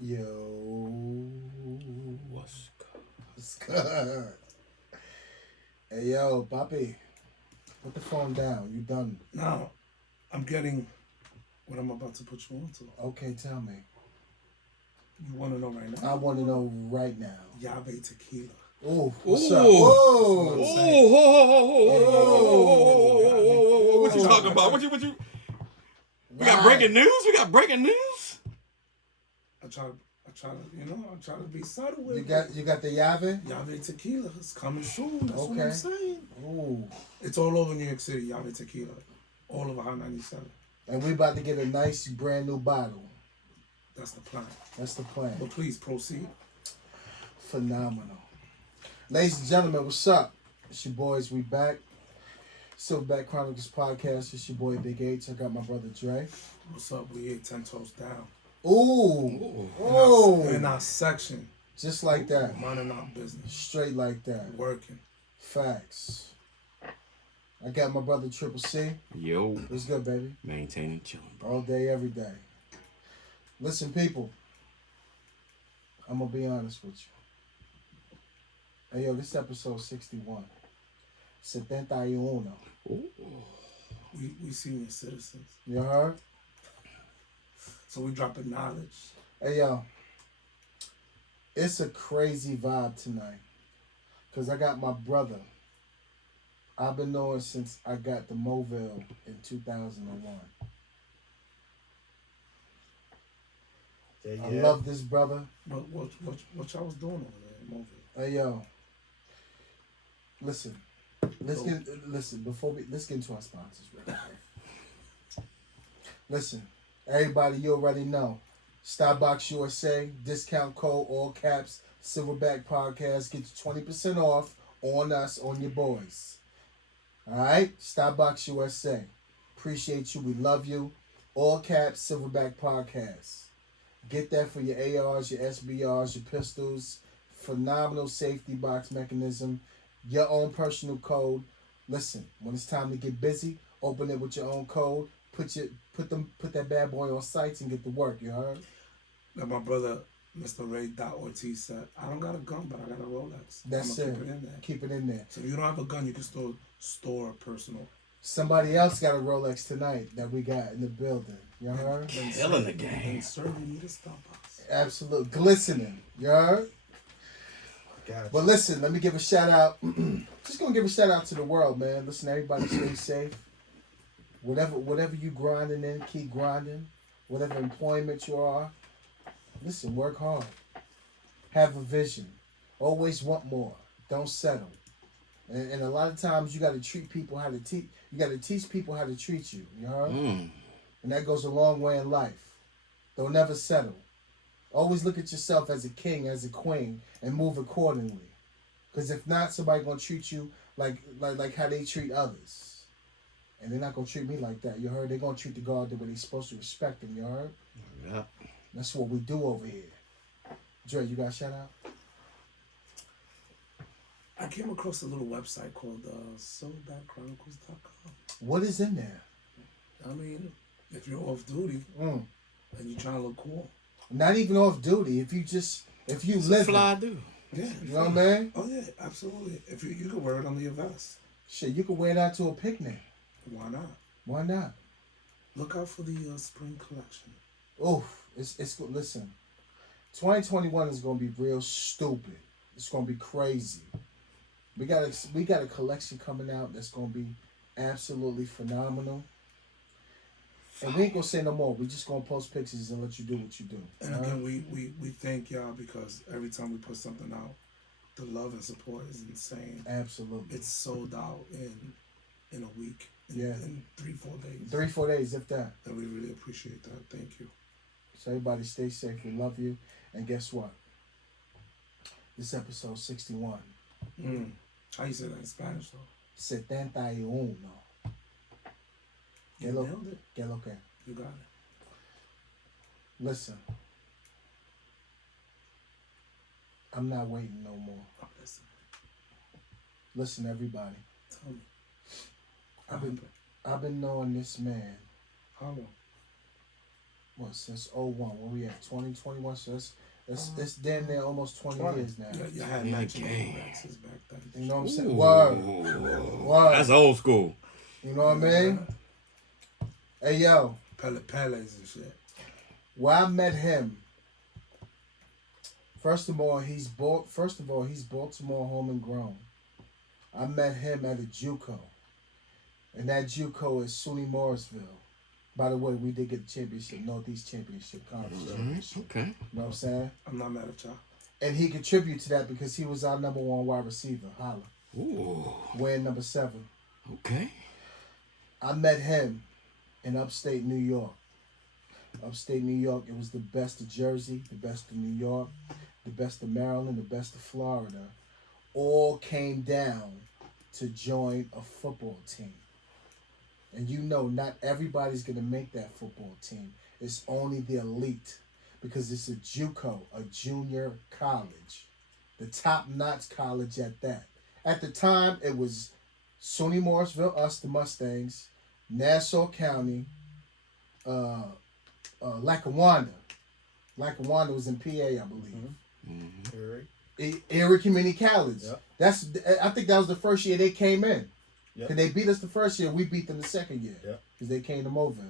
Yo, What's good? what's good? Hey, yo, Papi, put the phone down. You done? Now, I'm getting what I'm about to put you on to. Okay, tell me. You want to know right I now? want to know right now. Yave tequila. Oh, what's up? Ooh. Whoa, That's what I'm Oh, ho, ho, ho, ho, ho, ho, ho, ho, ho, ho, ho, ho, ho, ho, ho. What you talking about? What you? We got right. breaking news. We got breaking news. I try to be subtle with You it. got the Yave? Yave tequila is coming soon. That's what Okay. I'm saying. Ooh, It's all over New York City. Yave tequila, all over Hot 97. and we about to get a nice brand new bottle. That's the plan. That's the plan. But please proceed. Phenomenal. Ladies and gentlemen, what's up? It's your boys. We back. Silverback Chronicles podcast. It's your boy Big H. I got my brother Dre. What's up? We here 10 toes down. Ooh. Ooh. In our section, Just like that. minding our business, Straight like that. working. Facts. I got my brother Triple C. Yo, What's good, baby? maintaining chilling, bro. All day, every day. Listen, people. I'm going to be honest with you. Hey, yo, this episode 61. 71. Ooh. We senior citizens. You heard? So we dropping knowledge. Hey, yo. It's a crazy vibe tonight. Because I got my brother. I've been knowing since I got the Mobile in 2001. I love this brother. What y'all was doing over there in Mobile? Hey, yo. Listen. Let's get into our sponsors real quick. Listen, everybody, you already know. Starbucks USA, discount code, all caps, Silverback Podcast. Get you 20% off on us, on your boys. All right? Starbucks USA. Appreciate you. We love you. All caps, Silverback Podcast. Get that for your ARs, your SBRs, your pistols. Phenomenal safety box mechanism. Your own personal code. Listen, when it's time to get busy, open it with your own code. Put that bad boy on sites and get to work. You heard? Like my brother, Mr. Ray Ortiz said, I don't got a gun, but I got a Rolex. That's I'm it. gonna keep it in there. Keep it in there. So if you don't have a gun, you can still store personal. Somebody else got a Rolex tonight that we got in the building. You heard? Killing the game. And serving you the Starbucks. Absolute glistening. You heard? Gotcha. But listen, let me give a shout out. Just gonna give a shout out to the world, man. Listen, everybody stay safe. Whatever you grinding in, keep grinding. Whatever employment you are, listen, work hard. Have a vision. Always want more. Don't settle. And a lot of times you gotta treat people how to teach. You gotta teach people how to treat you. You heard? And that goes a long way in life. Don't never settle. Always look at yourself as a king, as a queen, and move accordingly. Because if not, somebody gonna treat you like how they treat others. And they're not gonna treat me like that. You heard? They're gonna treat the God the way they're supposed to respect him. You heard? Yeah. That's what we do over here. Dre, you got a shout out? I came across a little website called SilverbackChronicles.com. What is in there? I mean, if you're off duty and you're trying to look cool. Not even off duty. If you It's live a fly dude. Yeah. you know what I mean? Oh, yeah, absolutely. If you can wear it under your vest. Shit, you can wear it out to a picnic. Why not? Why not? Look out for the spring collection. Oof. It's listen. 2021 is gonna be real stupid. It's gonna be crazy. We got a collection coming out that's gonna be absolutely phenomenal. And we ain't gonna say no more. We just gonna post pictures and let you do what you do. And again, we thank y'all because every time we put something out, the love and support is insane. Absolutely. It's sold out in a week. In 3-4 days. 3-4 days, if that. And we really appreciate that. Thank you. So everybody stay safe. We love you. And guess what? This episode 61. How you say that in Spanish though? 71. You nailed it. Que lo que. You got it. Listen. I'm not waiting no more. Oh, listen. Listen, everybody. Tell me. I've been knowing this man How long? since '01. Where we at? 2021. So it's damn near almost 20 years now. Yeah, you had Yeah, matching game. boxes back then. You know what I'm saying? Ooh. Word. That's old school. You know what I mean? Hey yo, Peles and shit. where I met him. First of all, he's Baltimore home and grown. I met him at a JUCO, and that JUCO is SUNY Morrisville. By the way, we did get the championship, Northeast Championship, Conference Championship. Okay. You know what I'm saying? I'm not mad at y'all. And he contributed to that because he was our number one wide receiver, Holla, Ooh. wearing number 7. Okay. I met him in upstate New York. Upstate New York, it was the best of Jersey, the best of New York, the best of Maryland, the best of Florida, all came down to join a football team. And you know, not everybody's going to make that football team. It's only the elite because it's a JUCO, a junior college, the top-notch college at that. At the time, it was SUNY Morrisville, us, the Mustangs, Nassau County, Lackawanna. Lackawanna was in PA, I believe. Mm-hmm. Erie Community College. Yep. I think that was the first year they came in. Yep. Cause they beat us the first year, we beat them the second year. Yep. Because they came to Mobile.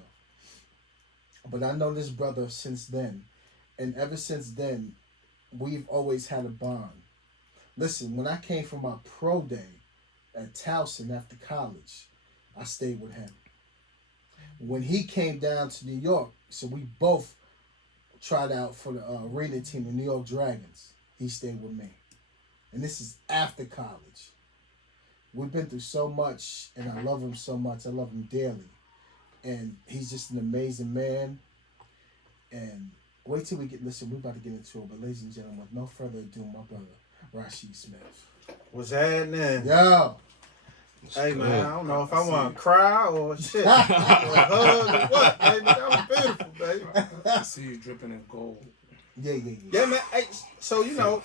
But I know this brother since then. And ever since then, we've always had a bond. Listen, when I came for my pro day at Towson after college, I stayed with him. When he came down to New York, so we both tried out for the arena team, the New York Dragons. He stayed with me. And this is after college. We've been through so much, and I love him so much. I love him dearly. And he's just an amazing man. And wait till we listen, we're about to get into it, but ladies and gentlemen, with no further ado, my brother, Rashid Smith. What's happening? Yo! Hey man, I don't know if I want to cry or shit, or hug or what, baby. That was beautiful, baby. I see you dripping in gold. Yeah. Yeah, man. Hey, so you know,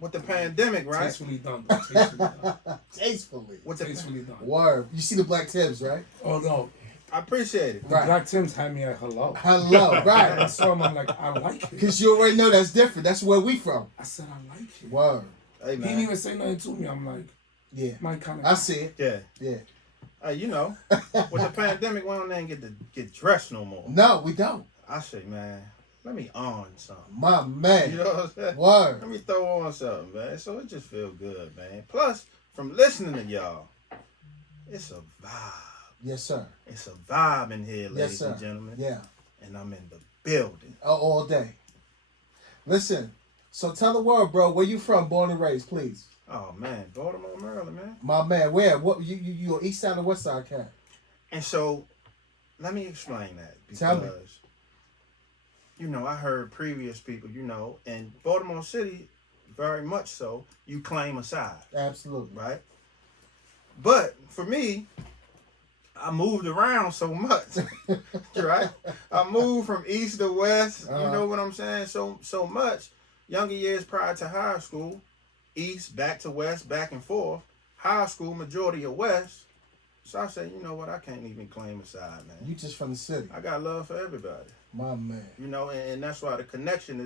with the pandemic, right? Tastefully done, bro. Tastefully done. Tastefully. With the, Tastefully done. Word. You see the black Tibbs, right? Oh no, I appreciate it. the Right. Black Tims had me at hello. Hello, I right. saw him, I'm like, I like it. Because you already know that's different. That's where we from. I said, I like it. Word. Hey He didn't man. even say nothing to me. I'm like, Yeah. my kind of. I see it. Yeah. Yeah. Hey, you know, with the pandemic, we don't even get dressed no more. No, we don't. I say, man, let me on something. My man. You know what I'm saying? Word. Let me throw on something, man. So it just feel good, man. Plus, from listening to y'all, it's a vibe. Yes, sir. It's a vibe in here, Yes, ladies sir. and gentlemen. Yeah. And I'm in the building. All day. Listen, so tell the world, bro, where you from, born and raised, please. Oh man, Baltimore, Maryland, man. My man, where? What you on east side or west side cat? And so, let me explain that because, Tell me. you know, I heard previous people, you know, in Baltimore City, very much so, you claim a side, Absolutely. right? But for me, I moved around so much, right? I moved from east to west. You know what I'm saying? So much. Younger years prior to high school, east back to west, back and forth. High school, majority of west. So I said, you know what? I can't even claim a side, man. You just from the city. I got love for everybody. My man. You know, and that's why the connection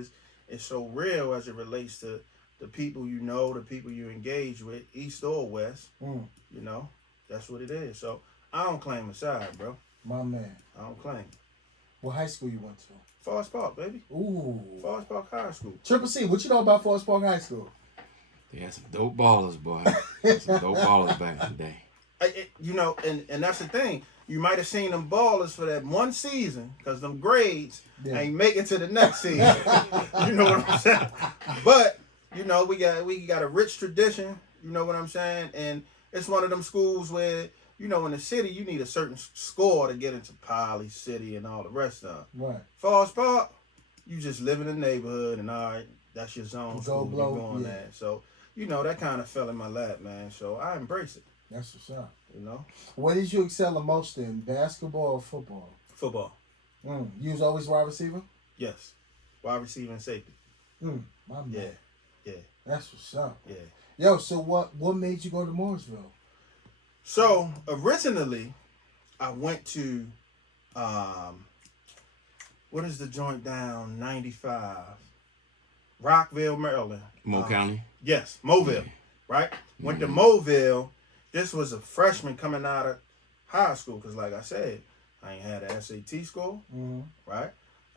is so real as it relates to the people you know, the people you engage with, east or west. Mm. You know, that's what it is. So I don't claim a side, bro. My man. I don't claim. What high school you went to? Forest Park, baby. Ooh. Forest Park High School. Triple C, what you know about Forest Park High School? They had some dope ballers, boy. Some dope ballers back in the day. You know, and that's the thing. You might have seen them ballers for that one season because them grades ain't make it to the next season. You know what I'm saying? But you know, we got a rich tradition. You know what I'm saying? And it's one of them schools where, you know, in the city you need a certain score to get into Poly City and all the rest of them. Right. Forest Park, you just live in the neighborhood and all right, that's your zone Go school. blow, You're going yeah. there. So you know that kind of fell in my lap, man. So I embrace it. That's what's up. You know, What did you excel the most in, basketball or football? football. You was always wide receiver? Yes. Wide receiver and safety. My man. Yeah. Yeah. That's what's up. Yeah. Yo, so what made you go to Mooresville? So originally, I went to, what is the joint down 95? Rockville, Maryland. Mo County. Yes, Mobile, right? Went to Mobile. This was a freshman coming out of high school because, like I said, I ain't had an SAT score, right?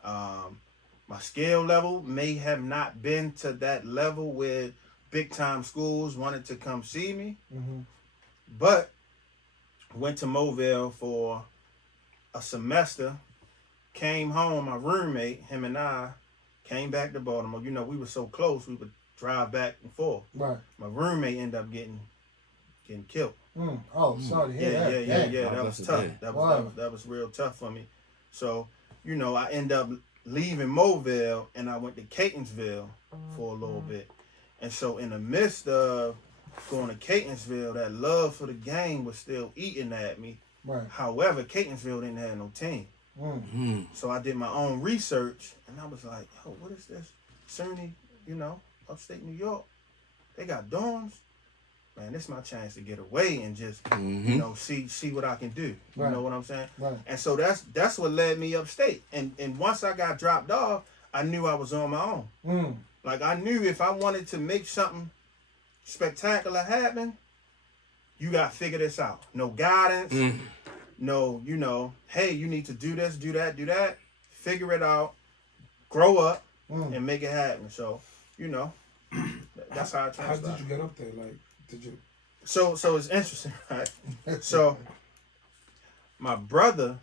My skill level may have not been to that level where big time schools wanted to come see me, but went to Mobile for a semester. Came home, my roommate, him and I, came back to Baltimore. You know, we were so close, we would drive back and forth. Right. My roommate ended up getting killed. Oh, sorry to hear that. Yeah. That was tough. That was real tough for me. So, you know, I ended up leaving Mobile and I went to Catonsville for a little bit. And so in the midst of going to Catonsville, that love for the game was still eating at me. Right. However, Catonsville didn't have no team. So I did my own research and I was like, oh, what is this? SUNY, you know, upstate New York. They got dorms. Man, this is my chance to get away and just, you know, see what I can do. You know what I'm saying? Right. And so that's what led me upstate. And once I got dropped off, I knew I was on my own. Like I knew if I wanted to make something spectacular happen, you got to figure this out. No guidance. No, you know, hey, you need to do this, do that. Figure it out. Grow up and make it happen. So, you know, that's how I transpired. How did you get up there? Like, did you? So it's interesting, right? So my brother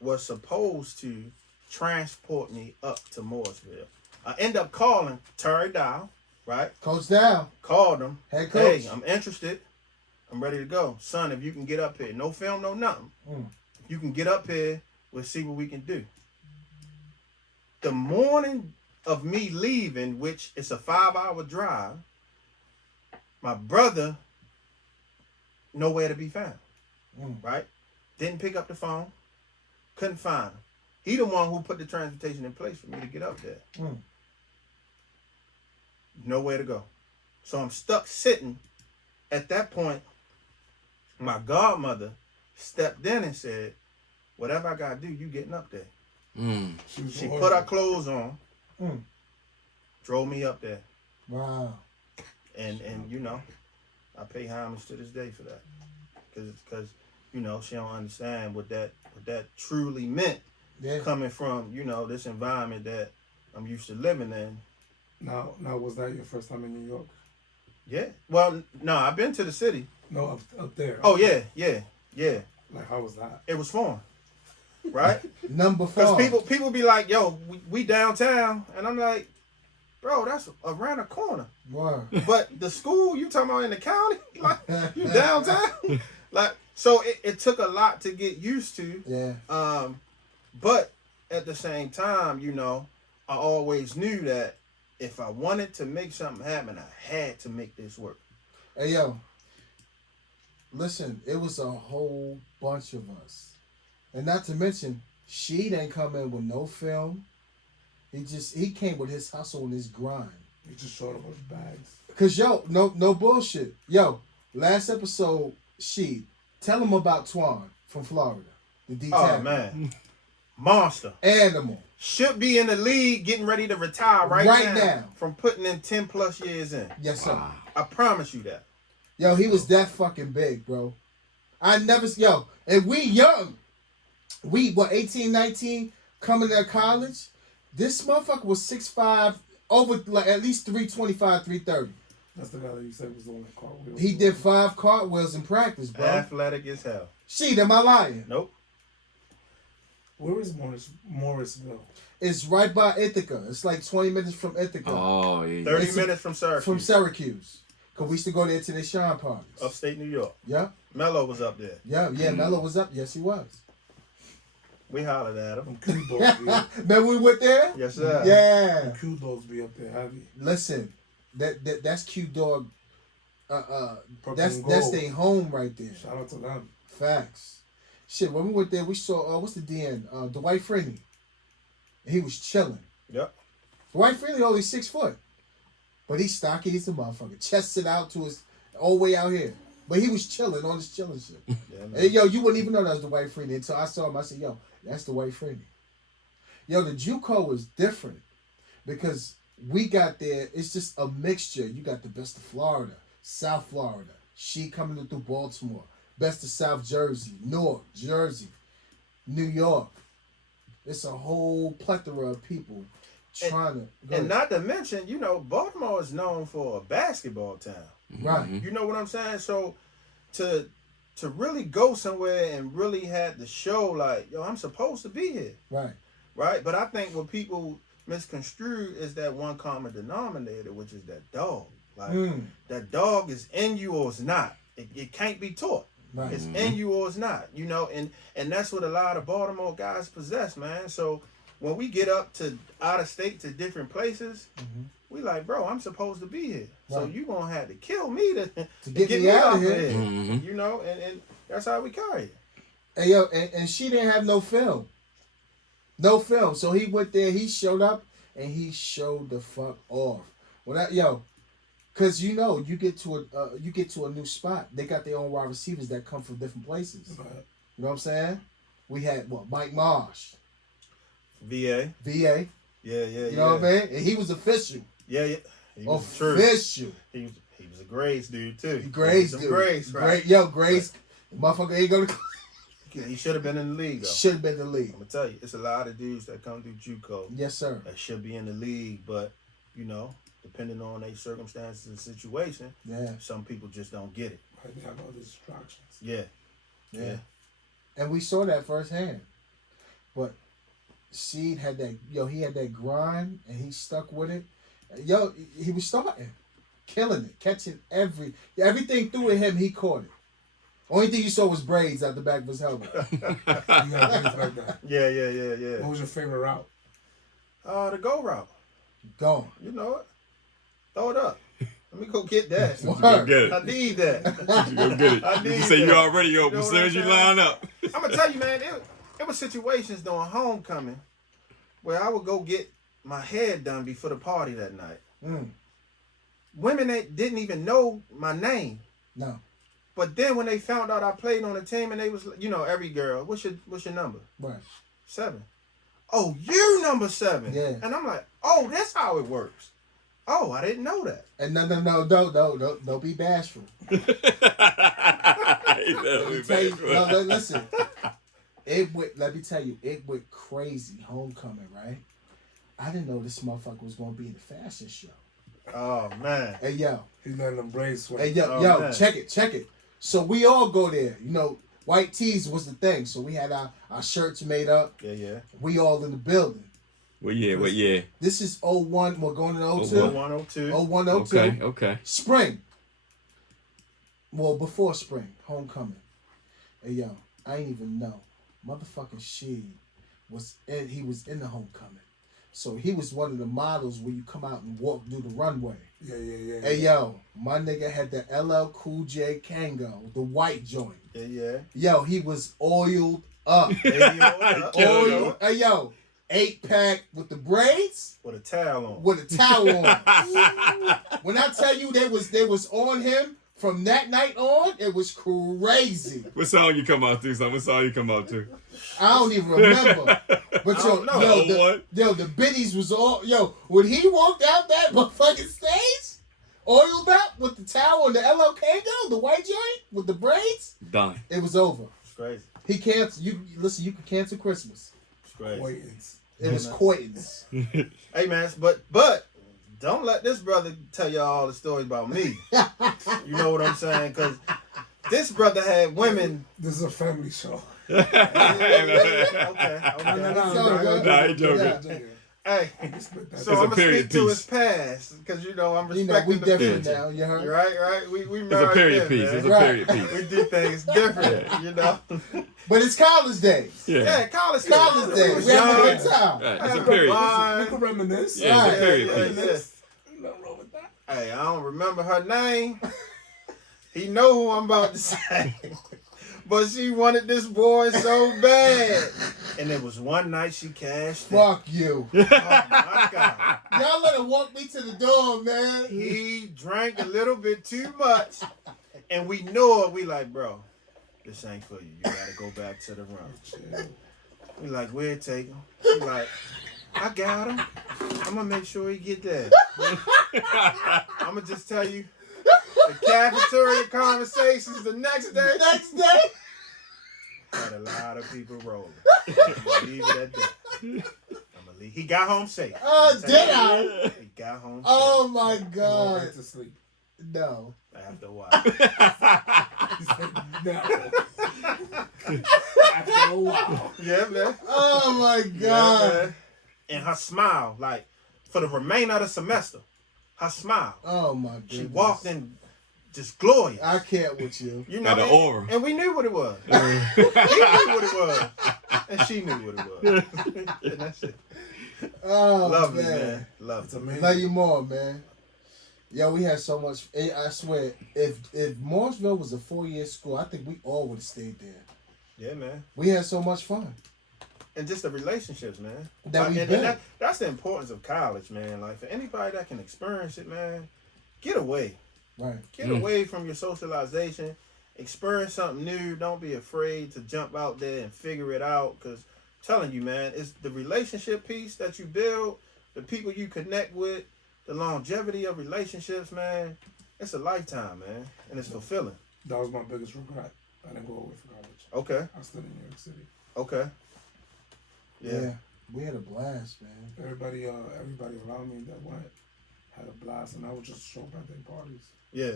was supposed to transport me up to Mooresville. I end up calling Terry Dow, right? Coach Dow. Called him. Head coach. Hey, I'm interested. I'm ready to go. Son, if you can get up here, no film, no nothing. If you can get up here, we'll see what we can do. The morning of me leaving, which is a 5-hour drive, my brother, nowhere to be found, right? Didn't pick up the phone, couldn't find him. He the one who put the transportation in place for me to get up there. Nowhere to go. So I'm stuck sitting. At that point, my godmother stepped in and said, whatever I got to do, you getting up there. She put her clothes on, drove me up there. Wow. And you know, I pay homage to this day for that. Because you know, she don't understand what that truly meant coming from, you know, this environment that I'm used to living in. Now, was that your first time in New York? Yeah. Well, no, I've been to the city. No, up there. Oh, yeah. Like, how was that? It was fun. Right? Number 4. Because people be like, yo, we downtown. And I'm like, bro, that's around the corner. Wow. But the school you talking about in the county, like, you downtown? Like, so it took a lot to get used to. Yeah. But at the same time, you know, I always knew that if I wanted to make something happen, I had to make this work. Hey, yo. Listen, it was a whole bunch of us. And not to mention, she didn't come in with no film. He came with his hustle and his grind. He just showed up with bags. Cause yo, no bullshit. Yo, last episode, tell him about Twan from Florida. The D Oh man. Monster. Animal. Should be in the league getting ready to retire right now. From putting in 10 plus years in. Yes, sir. Wow. I promise you that. Yo, he was that fucking big, bro. And we young. We, 18, 19, coming to college. This motherfucker was 6'5", over like at least 325, 330. That's the guy that you said was on the cartwheels. He did 5 cartwheels in practice, bro. Athletic as hell. Am I lying? Nope. Where is Morrisville? It's right by Ithaca. It's like 20 minutes from Ithaca. Oh, yeah. 30 minutes from Syracuse. From Syracuse. Because we used to go there to the Sean parties. Upstate New York. Yeah. Mello was up there. Yeah, Mello was up. Yes, he was. We hollered at him. Remember we went there? Yes, sir. Yeah. Q Dogs be up there heavy. Listen, that's Q Dog. That's their home right there. Shout out to them. Facts. Shit, when we went there, we saw what's the DN? Dwight Freeney. He was chilling. Yep. Dwight Freeney only 6 foot, but he's stocky. He's a motherfucker. Chested out to his all the way out here. But he was chilling on his chilling shit. Yeah, hey, yo, you wouldn't even know that was Dwight Freeney until I saw him. I said, yo, that's Dwight Freeney. Yo, the JUCO is different because we got there. It's just a mixture. You got the best of Florida, South Florida. She coming through Baltimore. Best of South Jersey, North Jersey, New York. It's a whole plethora of people trying to go. And not to mention, you know, Baltimore is known for a basketball town. Right. You know what I'm saying? So to really go somewhere and really have to show like, yo, I'm supposed to be here. Right. Right? But I think what people misconstrue is that one common denominator, which is that dog. Like that dog is in you or it's not. It can't be taught. Right. It's in you or it's not. You know, and that's what a lot of Baltimore guys possess, man. So when we get up to out of state to different places, we like, bro, I'm supposed to be here. Right. So you gonna have to kill me to get me out of here. You know, and that's how we carry it. And yo, and she didn't have no film. No film. So he went there, he showed up, and he showed the fuck off. Cause you know, you get to a new spot. They got their own wide receivers that come from different places. Right. You know what I'm saying? We had Mike Marsh. VA. Yeah. You know what I mean? And he was official. Yeah. He was official. He was a Grace dude too. Grace dude. Grace, right? Grace. Right. Motherfucker ain't gonna. He should have been in the league though. Should have been in the league. I'm gonna tell you, it's a lot of dudes that come through JUCO. Yes, sir. That should be in the league, but you know, depending on their circumstances and situation, some people just don't get it. Right, they have other distractions. Yeah. And we saw that firsthand. But Seed had that, he had that grind and he stuck with it. He was starting, killing it, catching everything threw at him, he caught it. Only thing you saw was braids out the back of his helmet. You got braids like that. Yeah. What was your favorite route? The go route. Gone. You know it. Throw it up. Let me go get that. Go get it. I need that. Go get it. I need You say that. you're already open as You know soon as you line up. I'm gonna tell you, man. It was situations during homecoming where I would go get my hair done before the party that night. Women that didn't even know my name. No. But then when they found out I played on the team and they was, every girl, what's your number? Right. 7. Oh, you're number 7. Yeah. And I'm like, oh, that's how it works. Oh, I didn't know that. And no, don't be bashful. Listen. Let me tell you, it went crazy homecoming, right? I didn't know this motherfucker was gonna be in the fashion show. Oh man. Hey yo. He's letting them braids sweat. Hey yo, check it. So we all go there. White tees was the thing. So we had our shirts made up. Yeah. We all in the building. What year? This is 01. We're going to 02. 01, 02. Okay. Spring. Well, before spring. Homecoming. Hey, yo. I ain't even know. Motherfucking Sheed he was in the homecoming. So he was one of the models where you come out and walk through the runway. Yeah. Hey, yo. My nigga had the LL Cool J Kango. The white joint. Yeah. Yo, he was oiled up. Oiled. Hey, yo. 8-pack with the braids. With a towel on. When I tell you they was on him from that night on, it was crazy. What song you come out to, son? What song you come out to? I don't even remember. But the biddies was all when he walked out that motherfucking stage, oiled up with the towel and the LL Kango, the white joint with the braids. Done. It was over. It's crazy. He canceled. You could cancel Christmas. It's crazy. It was coitins. Hey man, but don't let this brother tell y'all all the stories about me. You know what I'm saying? Because this brother had women. This is a family show. Okay. Nah, he joking. Hey, so I'm gonna speak to his past because I'm respecting we the different future. now. You heard? Right. We It's a period piece. Man. It's a period piece. We do things different, But it's college days. Yeah, college days. We have a good time. Right. It's a period. We can reminisce. Yeah, it's a period piece. Nothing wrong with that. Hey, I don't remember her name. He know who I'm about to say. But she wanted this boy so bad. And it was one night she cashed in. Fuck you. Oh my God. Y'all let him walk me to the door, man. He drank a little bit too much. And we knew it. We like, bro, this ain't for you. You gotta go back to the room. We like, where'd take him? He like, I got him. I'm gonna make sure he get there. I'm gonna just tell you, the cafeteria conversations the next day. Had a lot of people rolling. I'm gonna leave it at that. He got home safe. Oh, did I? He got home safe. Oh my He went God. back to sleep. No. After a while. He said, no. After a while. Yeah, man. Oh my Yeah, God. man. And her smile, like, for the remainder of the semester, her smile. Oh my goodness. She walked in just glorious. I can't with you. You Got know, the aura. and we knew what it was. He knew what it was. And she knew what it was. And that's it. Oh Love man. you, man. Love It's you. amazing. Love you more, man. Yo, we had so much. I swear, if Morrisville was a 4-year school, I think we all would have stayed there. Yeah, man. We had so much fun. And just the relationships, man. That we and built. that's the importance of college, man. Like, for anybody that can experience it, man, get away. Right. Get away from your socialization. Experience something new. Don't be afraid to jump out there and figure it out. Because I'm telling you, man, it's the relationship piece that you build, the people you connect with, the longevity of relationships, man. It's a lifetime, man. And it's fulfilling. That was my biggest regret. I didn't go away for college. Okay. I studied in New York City. Okay. Yeah. We had a blast, man. Everybody around me that went had a blast, and I would just show up at their parties. Yeah.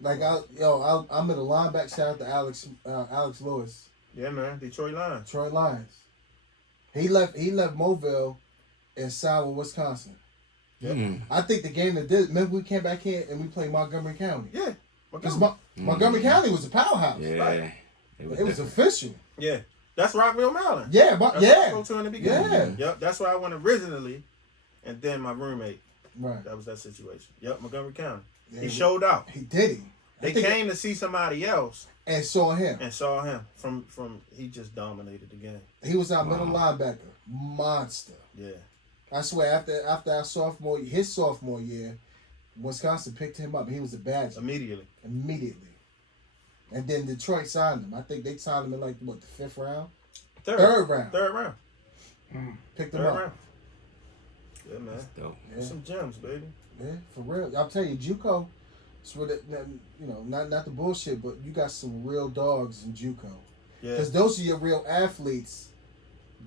Like I'm at a linebacker. Shout out to Alex Lewis, Yeah, man. Detroit Lions. Troy Lions. He left Mobile and signed with Wisconsin. Mm. I think the game that did. Remember we came back here and we played Montgomery County. Yeah. Because Montgomery County was a powerhouse. Yeah. Right. It was different. official. Yeah. That's Rockville, Maryland. Yeah, That's what I yeah, spoke to in the beginning. yeah. Yep. That's where I went originally. And then my roommate. Right. That was that situation. Yep. Montgomery County. Yeah, He showed out. He did it. They came to see somebody else and saw him. and saw him from he just dominated the game. He was our middle linebacker, monster. Yeah. I swear, after our his sophomore year, Wisconsin picked him up. He was a Badger Immediately. immediately. And then Detroit signed him. I think they signed him in like what, the 5th round, Third round. Third round. Picked him Third up. round. Yeah, man. That's dope. Yeah. Some gems, baby. Yeah, for real. I'll tell you, JUCO. It's really, not the bullshit, but you got some real dogs in JUCO. Yeah. Because those are your real athletes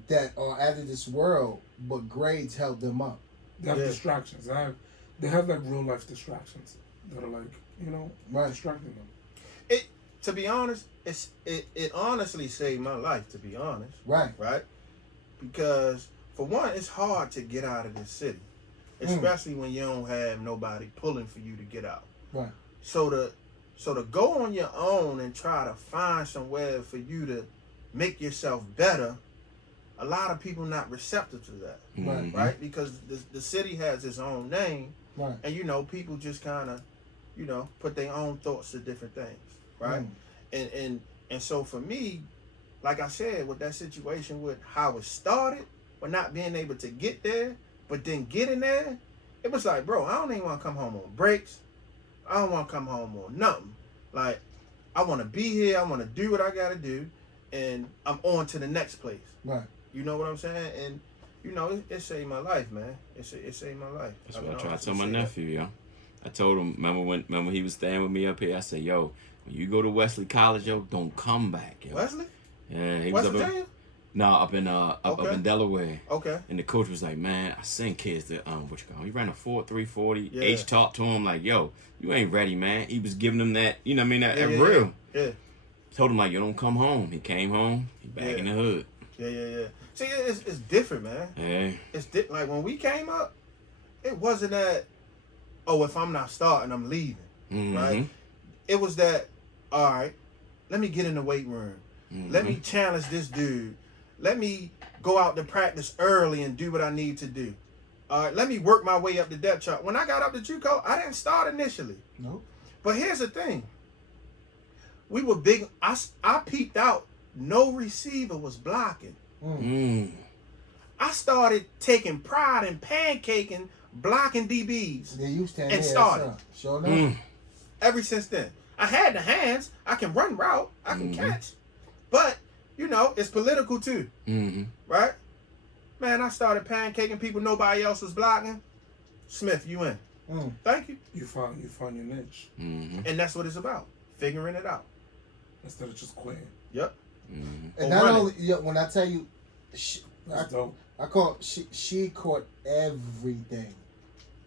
that are out of this world, but grades help them up. They have Yeah. distractions. They have like real life distractions that are like, Right. distracting them. To be honest, it honestly saved my life, to be honest. Right. Right? Because for one, it's hard to get out of this city. Especially when you don't have nobody pulling for you to get out. Right. So to go on your own and try to find somewhere for you to make yourself better, a lot of people not receptive to that, Right. Mhm. right? Because the city has its own name, Right. and people just kind of, put their own thoughts to different things, right? And so for me, like I said, with that situation with how it started, with not being able to get there, but then getting there, it was like, bro, I don't even want to come home on breaks. I don't want to come home on nothing. Like, I want to be here. I want to do what I got to do. And I'm on to the next place. Right. You know what I'm saying? And, it saved my life, man. It saved my life. That's I what I can tried to honestly tell my say that. nephew, yo. I told him, remember he was staying with me up here? I said, yo, when you go to Wesley College, yo, don't come back, yo. Wesley? Yeah, he West was up Virginia? up Okay. in Delaware. Okay. And the coach was like, man, I sent kids to he ran a 4.340. Yeah. H talked to him like, yo, you ain't ready, man. He was giving him that, that Yeah, real. Yeah. Told him like, you don't come home. He came home. He back Yeah. in the hood. Yeah. See, it's different, man. Yeah. It's like when we came up, it wasn't that, oh, if I'm not starting, I'm leaving, Mhm. right? It was that, all right, let me get in the weight room. Let me challenge this dude. Let me go out to practice early and do what I need to do. All right, let me work my way up the depth chart. When I got up to JUCO, I didn't start initially. Nope. But here's the thing. We were big. I peeped out. No receiver was blocking. I started taking pride in pancaking, blocking DBs. Yeah, you stand And there. started. Sure enough. Ever since then, I had the hands. I can run route. I can catch. But you know, it's political too, Mm-hmm. right? Man, I started pancaking people nobody else was blocking. Smith, you in. Thank you. You found your niche Mm-hmm. And that's what it's about. Figuring it out. instead of just quitting. Yep. Mm-hmm. And Or not running. only, yeah, when I tell you, That's dope. she caught everything,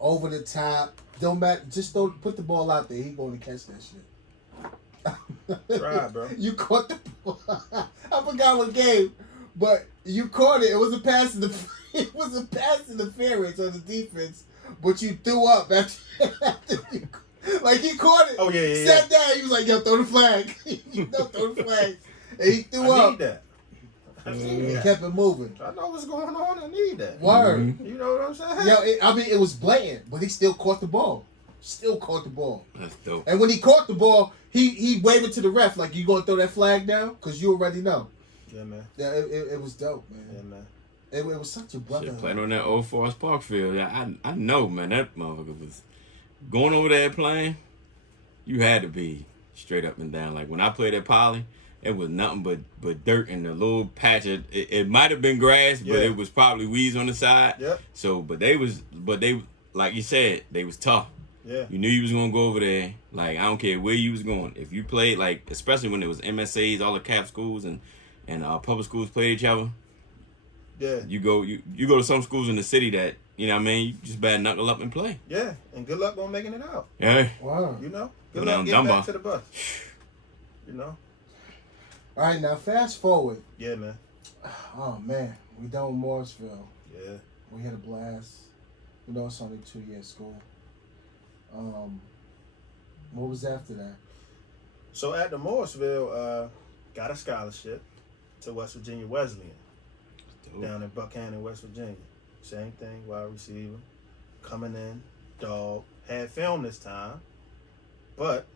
over the top. Don't matter. Just don't put the ball out there. He going to catch that shit. Try, bro. You caught the ball. I forgot what game, but you caught it. It was a pass in the. It was a pass interference on the defense, but you threw up after you. Like he caught it. Oh, yeah. Sat down. He was like, "Yo, throw the flag." Throw the flag. And he threw I up. need that. I need He that. kept it moving. I know what's going on. I need that. Word. Mm-hmm. You know what I'm saying? Yo, it was blatant, but he still caught the ball. Still caught the ball. That's dope. And when he caught the ball, he waved it to the ref like, "You gonna throw that flag down?" Because you already know. Yeah, man. Yeah, it was dope, man. Yeah, man. It was such a brother. Shit, playing on that old Forest Park field. Yeah, I know, man. That motherfucker was going over there playing. You had to be straight up and down. Like when I played at Poly, it was nothing but dirt in the little patch. It might have been grass, but Yeah. it was probably weeds on the side. Yep. So, but they like you said, they was tough. Yeah. You knew you was gonna go over there. Like I don't care where you was going. If you played, like especially when it was MSAs, all the cap schools and public schools played each other. Yeah. You go to some schools in the city that, you know what I mean, you just better knuckle up and play. Yeah. And good luck on making it out. Yeah. Wow. You know? Go Good down luck getting Dunbar. back to the bus. You know? All right, now fast forward. Yeah, man. Oh man, we done with Morrisville. Yeah. We had a blast. You know, it's only 2 years school. What was after that? So at the Morrisville, got a scholarship to West Virginia Wesleyan down in Buckhannon, West Virginia. Same thing, wide receiver. Coming in, dog. Had film this time, but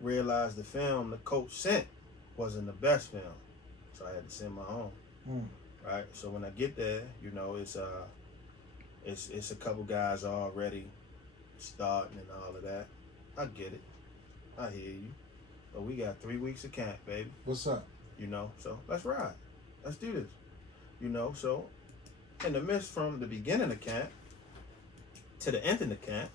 realized the film the coach sent wasn't the best film. So I had to send my own. Right? So when I get there, you know, it's a couple guys already starting and all of that. I get it. I hear you. But we got 3 weeks of camp, baby. What's up? You know, so let's ride. Let's do this. You know, so in the midst from the beginning of camp to the end of the camp,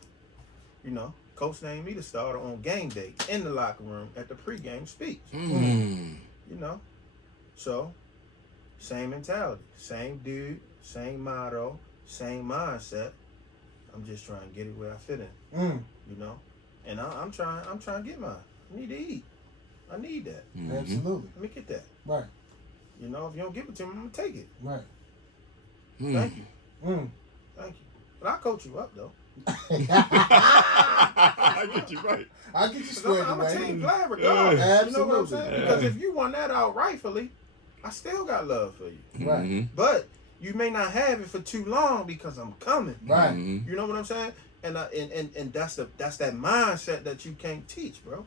you know, coach named me the starter on game day in the locker room at the pregame speech. Mm. You know, so same mentality, same dude, same motto, same mindset. I'm just trying to get it where I fit in. You know, and I'm trying to get mine. I need to eat. I need that. Mhm. Absolutely. Let me get that. Right. You know, if you don't give it to me, I'm gonna take it. Right. Mm. Thank you. Thank you. But I'll coach you up though. I get you right. I'll get you 'Cause squared I'm a away. team player regardless. Yeah. You know what I'm Absolutely. saying? Because if you won that out rightfully, I still got love for you. Right. Mhm. But you may not have it for too long because I'm coming. Right. Mhm. You know what I'm saying? And that's that mindset that you can't teach, bro.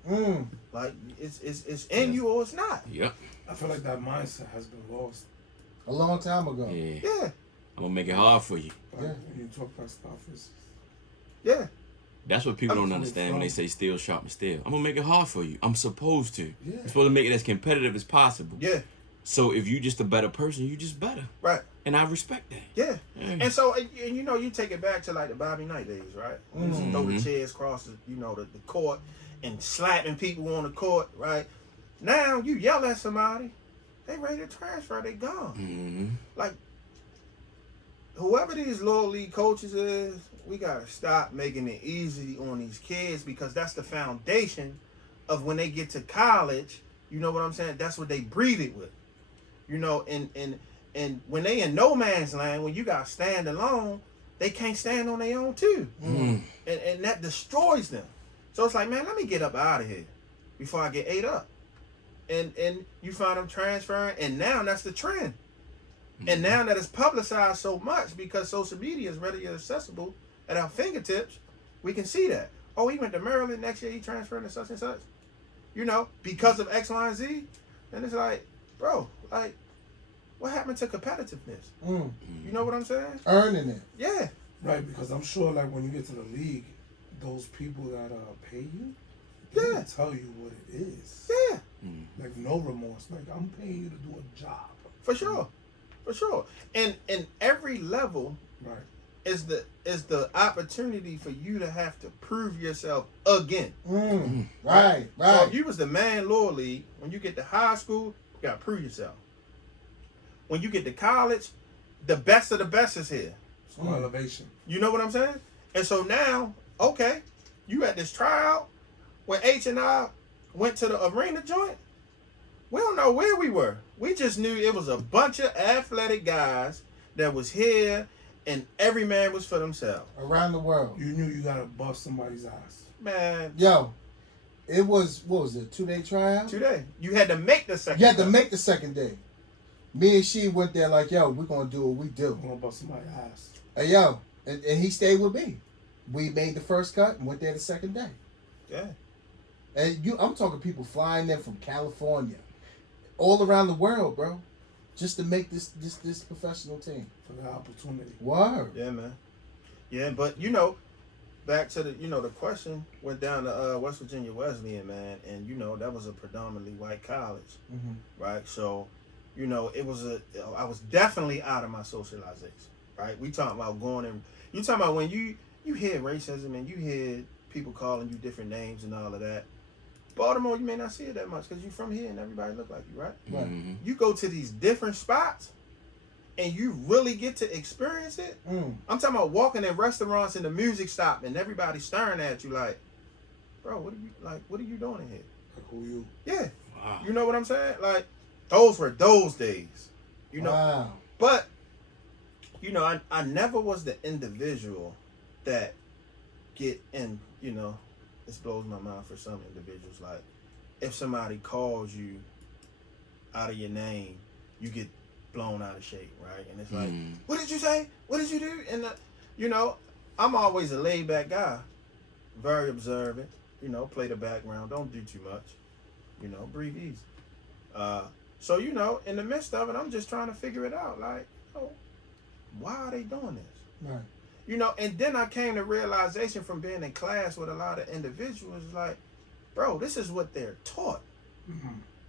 Like it's in you or it's not. Yep. I feel like that mindset has been lost. A long time ago. Yeah. Yeah, I'm gonna make it hard for you. Like, Yeah. when you talk about stuff, it's yeah, That's what people don't Absolutely. understand when they say steal, sharp, and steal. I'm gonna make it hard for you. I'm supposed to. Yeah. I'm supposed to make it as competitive as possible. yeah, So if you just a better person, you just better. right. And I respect that. Yeah. Yeah. And so, and you know, you take it back to like the Bobby Knight days, right? We used to throw the Mhm. chairs across the court and slapping people on the court, right? Now you yell at somebody, they ready to transfer, they gone. Mm-hmm. Like, whoever these little league coaches is, we gotta stop making it easy on these kids because that's the foundation of when they get to college. You know what I'm saying? That's what they breed it with. You know, and when they in no man's land, when you got to stand alone, they can't stand on their own too. Mm. And that destroys them. So it's like, man, let me get up out of here before I get ate up. And you find them transferring, and now that's the trend. And now that it's publicized so much because social media is readily accessible at our fingertips, we can see that. Oh, he went to Maryland, next year he transferred to such and such. You know, because of X, Y, and Z. And it's like, bro, like, what happened to competitiveness? You know what I'm saying? Earning it. Yeah. right, because I'm sure like when you get to the league, those people that pay you, they Yeah. will tell you what it is. Yeah. Like no remorse. Like I'm paying you to do a job. For sure. And in every level Right. is the opportunity for you to have to prove yourself again. Right. So if you was the man lower league, when you get to high school, you gotta prove yourself. When you get to college, the best of the best is here. It's called elevation. You know what I'm saying? And so now, okay, you at this tryout when H and I went to the arena joint. We don't know where we were. We just knew it was a bunch of athletic guys that was here, and every man was for themselves. Around the world. You knew you gotta bust somebody's ass. Man, Yo, it was, what was it, 2-day tryout? today you had to make the second. You had to time. make the second day. Me and she went there like, yo, we're going to do what we do. I'm gonna bust somebody's ass. And yo, and he stayed with me. We made the first cut and went there the second day. Yeah. And I'm talking people flying in from California, all around the world, bro, just to make this professional team. For the opportunity. Word. Yeah, man. Yeah, but back to the question went down to West Virginia Wesleyan, man, and that was a predominantly white college, right? So, it was I was definitely out of my socialization, right? We talking about going in. You talking about when you hear racism and you hear people calling you different names and all of that. Baltimore, you may not see it that much because you're from here and everybody look like you, right? Right. You go to these different spots and you really get to experience it. I'm talking about walking in restaurants and the music stop and everybody staring at you like, bro, what are you doing in here? Like who you? Yeah. Wow. You know what I'm saying? Like, those were those days. Wow. But, I never was the individual that get in, this blows my mind for some individuals. Like, if somebody calls you out of your name, you get blown out of shape, right? And it's like, what did you say? What did you do? And, I'm always a laid back guy, very observant, play the background, don't do too much, breathe easy. So, in the midst of it, I'm just trying to figure it out. Like, why are they doing this? Right. And then I came to realization from being in class with a lot of individuals, like, bro, this is what they're taught,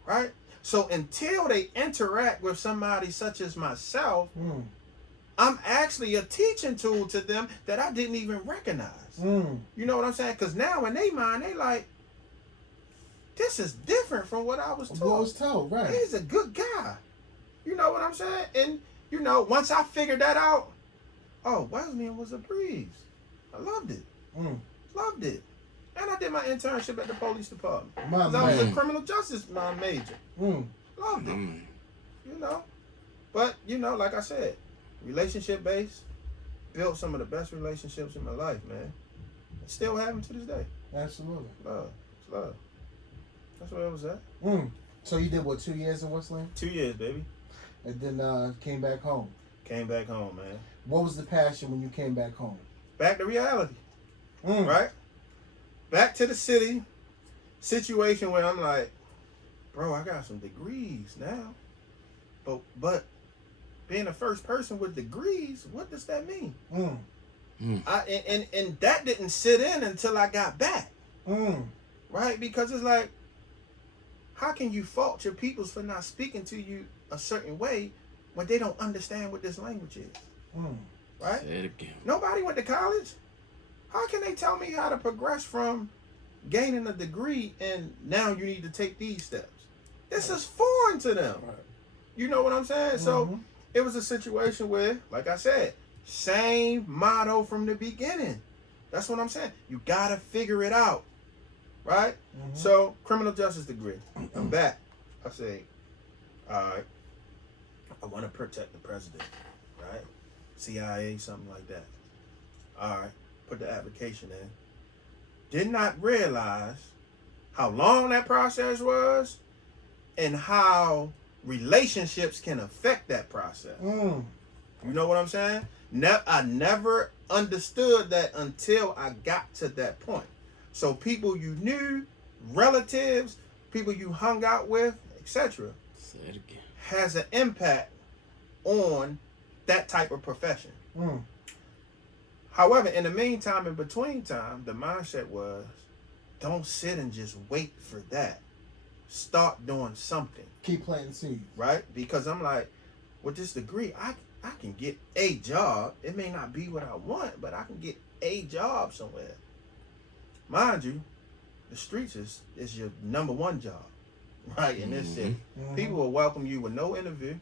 right? So until they interact with somebody such as myself, I'm actually a teaching tool to them that I didn't even recognize. You know what I'm saying? Because now in their mind, they like, this is different from what I was taught. What was told, right? He's a good guy. You know what I'm saying? And, once I figured that out, Wesleyan was a breeze. I loved it. Loved it. And I did my internship at the police department. My I was a man. criminal justice major. Loved it. But, like I said, relationship based, built some of the best relationships in my life, man. Still have them to this day. Absolutely. Love. It's love. That's where it was at. So you did what, 2 years in Westland? 2 years, baby. And then came back home. Came back home, man. What was the passion when you came back home? Back to reality. Right? Back to the city. Situation where I'm like, bro, I got some degrees now. But being the first person with degrees, what does that mean? And that didn't sit in until I got back. Right? Because it's like, how can you fault your peoples for not speaking to you a certain way when they don't understand what this language is? Right? Say it again. Nobody went to college. How can they tell me how to progress from gaining a degree and now you need to take these steps? This is foreign to them. Right. You know what I'm saying? So it was a situation where, like I said, same motto from the beginning. That's what I'm saying. You gotta figure it out. Right? So, criminal justice degree. I'm back. I say, all right, I want to protect the president. Right? CIA, something like that. All right, put the application in. Did not realize how long that process was and how relationships can affect that process. You know what I'm saying? I never understood that until I got to that point. So people you knew, relatives, people you hung out with, etc., Say it again. has an impact on that type of profession. However, in the meantime, in between time, the mindset was, don't sit and just wait for that. start doing something. Keep planting seeds. Right? Because I'm like, with this degree, I can get a job. It may not be what I want, but I can get a job somewhere. Mind you, the streets is your number one job, right? In this city. Mm-hmm. People will welcome you with no interview,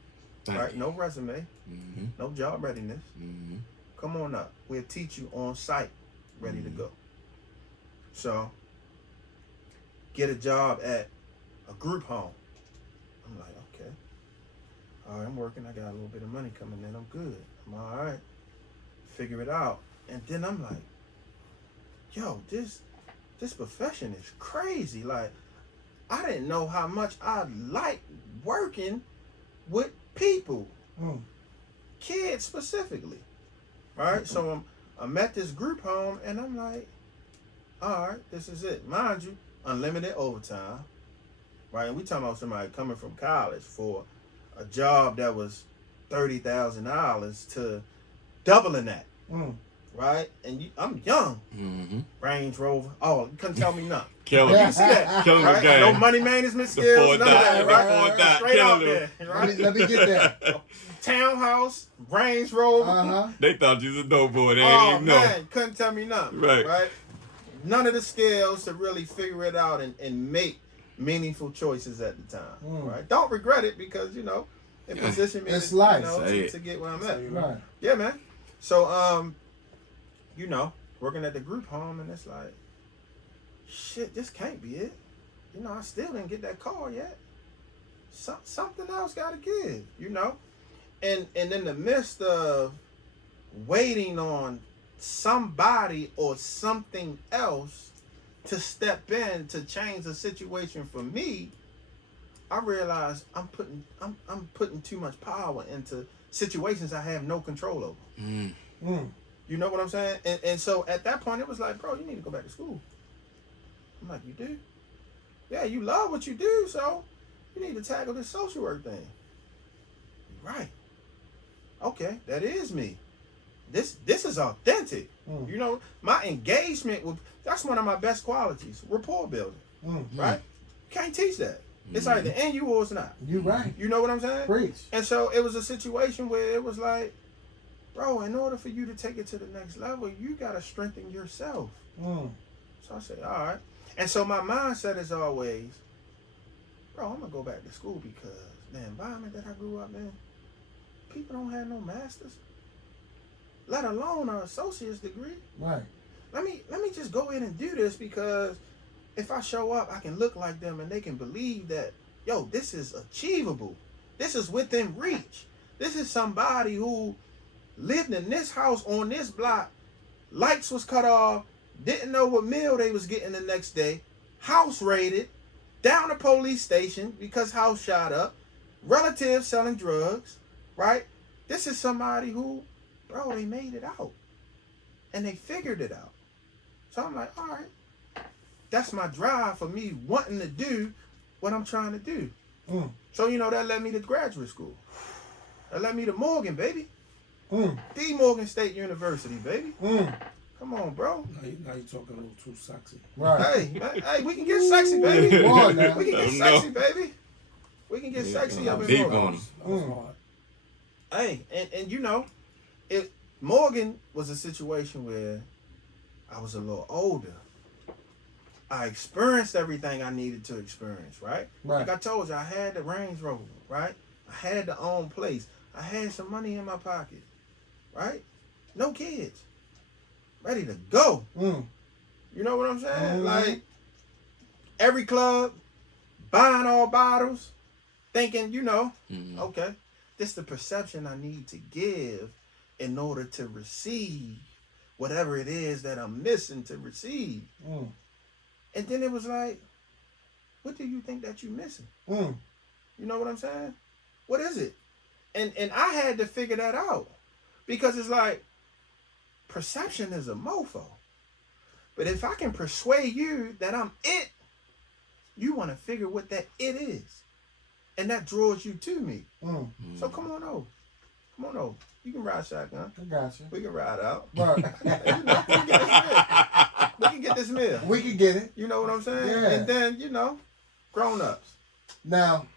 Thank right? you. No resume, no job readiness. Come on up. We'll teach you on site, ready to go. So, get a job at a group home. I'm like, okay. All right, I'm working. I got a little bit of money coming in. I'm good. I'm all right. Figure it out. And then I'm like, yo, this profession is crazy. Like, I didn't know how much I like working with people, kids specifically, right? So I'm at this group home, and I'm like, all right, this is it. Mind you, unlimited overtime, right? And we talking about somebody coming from college for a job that was $30,000 to doubling that, right? And I'm young. Range Rover. Oh, you couldn't tell me nothing. Killing You see that? Killing Right? the game. No money management skills, none of that, right? Straight out there, right? Let me get that. Townhouse, Range Rover. They thought you was a dope boy. They Oh didn't even know. man, couldn't tell me nothing. Right. None of the skills to really figure it out and make meaningful choices at the time. Right. Don't regret it because it positioned me It's to, life. to get where I'm at. Right. Yeah, man. So working at the group home, and it's like, shit, this can't be it. I still didn't get that call yet. Something else got to give. And in the midst of waiting on somebody or something else to step in to change the situation for me, I realized I'm putting too much power into situations I have no control over. You know what I'm saying? And so at that point it was like, bro, you need to go back to school. I'm like, you do? Yeah, you love what you do, so you need to tackle this social work thing. Right. Okay, that is me. This is authentic. My engagement that's one of my best qualities. Rapport building. Right? Can't teach that. It's either in you or it's not. You right. You know what I'm saying? Preach. And so it was a situation where it was like, bro, in order for you to take it to the next level, you gotta strengthen yourself. So I said, all right. And so my mindset is always, bro, I'm gonna go back to school because the environment that I grew up in, people don't have no masters, let alone an associate's degree. Right. Let me just go in and do this because if I show up, I can look like them and they can believe that, yo, this is achievable. This is within reach. This is somebody who lived in this house on this block, lights was cut off, didn't know what meal they was getting the next day, house raided, down the police station because house shot up, relatives selling drugs, right? This is somebody who, bro, they made it out. And they figured it out. So I'm like, all right. That's my drive for me wanting to do what I'm trying to do. So, that led me to graduate school. That led me to Morgan, baby. The Morgan State University, baby. Come on, bro. Now you're talking a little too sexy. Right. Hey, we can get sexy, baby. Come on now. We can get sexy, baby. We can get sexy up in Deep Morgan. on 'em. That was hard. Hey, and Morgan was a situation where I was a little older. I experienced everything I needed to experience, right? Right. Like I told you, I had the Range Rover, right? I had the own place. I had some money in my pocket, right? No kids. Ready to go. You know what I'm saying? Like, every club, buying all bottles, thinking, okay, this is the perception I need to give in order to receive whatever it is that I'm missing to receive. And then it was like, what do you think that you're missing? You know what I'm saying? What is it? And I had to figure that out because it's like, perception is a mofo. But if I can persuade you that I'm it, you want to figure what that it is. And that draws you to me. So come on over. Come on over. You can ride shotgun. I got you. We can ride out. Right. We can get this meal. We can get it. You know what I'm saying? Yeah. And then, grown-ups. Now,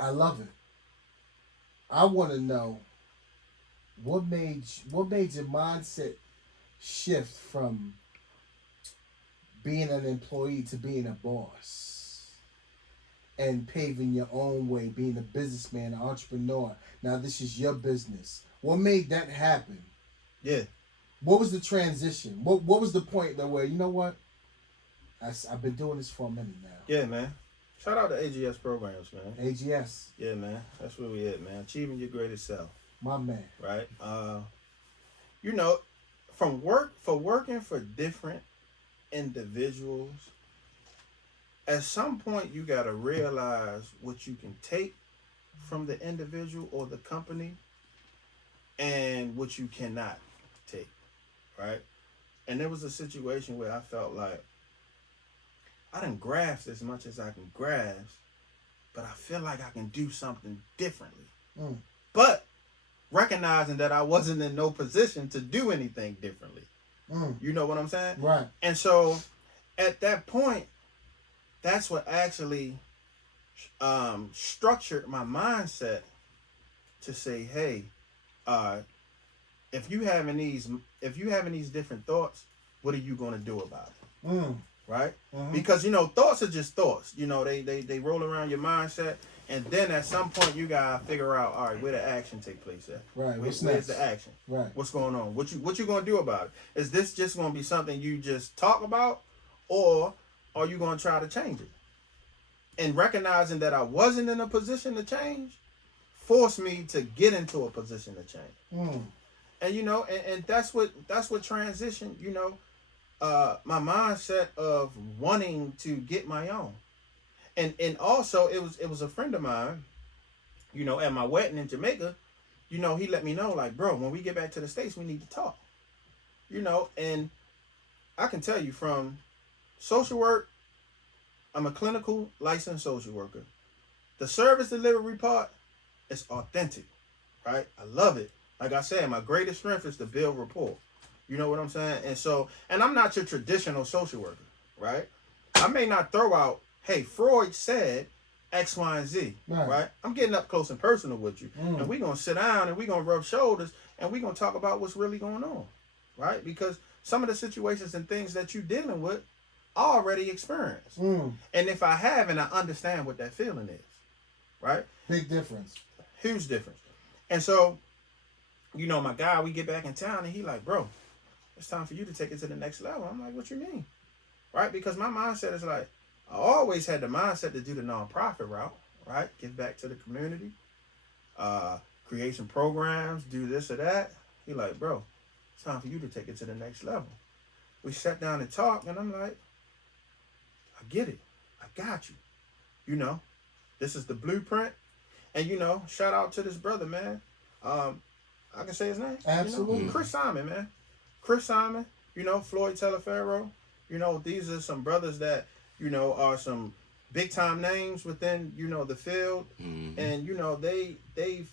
I love it. I want to know what made your mindset shift from being an employee to being a boss and paving your own way, being a businessman, an entrepreneur. Now this is your business. What made that happen? Yeah. What was the transition? What was the point that where, you know what? I've been doing this for a minute now. Yeah, man. Shout out to AGS programs, man. AGS. Yeah, man. That's where we at, man. Achieving your greatest self. My man. Right? You know, working for different individuals, at some point you gotta realize what you can take from the individual or the company and what you cannot take. Right? And there was a situation where I felt like I didn't grasp as much as I can grasp, but I feel like I can do something differently. But recognizing that I wasn't in no position to do anything differently. You know what I'm saying? Right. And so at that point, that's what actually structured my mindset to say, hey, if you having these different thoughts, what are you gonna do about it? Right? Because thoughts are just thoughts. They roll around your mindset, and then at some point you gotta figure out, all right, where the action take place at. Right. Where's next? the action? Right. What's going on? What you gonna do about it? Is this just gonna be something you just talk about, or are you gonna try to change it? And recognizing that I wasn't in a position to change forced me to get into a position to change. And and that's what transition, my mindset of wanting to get my own. And also it was a friend of mine, at my wedding in Jamaica, he let me know, like, bro, when we get back to the States, we need to talk. And I can tell you, from social work, I'm a clinical licensed social worker. The service delivery part is authentic, right? I love it. Like I said, my greatest strength is to build rapport. You know what I'm saying? And I'm not your traditional social worker, right? I may not throw out, hey, Freud said X, Y, and Z, right? I'm getting up close and personal with you. And we're going to sit down and we're going to rub shoulders and we're going to talk about what's really going on, right? Because some of the situations and things that you're dealing with, I already experienced. And if I haven't, I understand what that feeling is, right? Big difference. Huge difference. And so, my guy, we get back in town and he like, bro, it's time for you to take it to the next level. I'm like, what you mean? Right? Because my mindset is like, I always had the mindset to do the nonprofit route, right? Give back to the community, create some programs, do this or that. He like, bro, it's time for you to take it to the next level. We sat down and talked, and I'm like, I get it. I got you. This is the blueprint. And, shout out to this brother, man. I can say his name. Absolutely. Chris Simon, man. Chris Simon, Floyd Teleferro. These are some brothers that, are some big time names within, the field. And, they've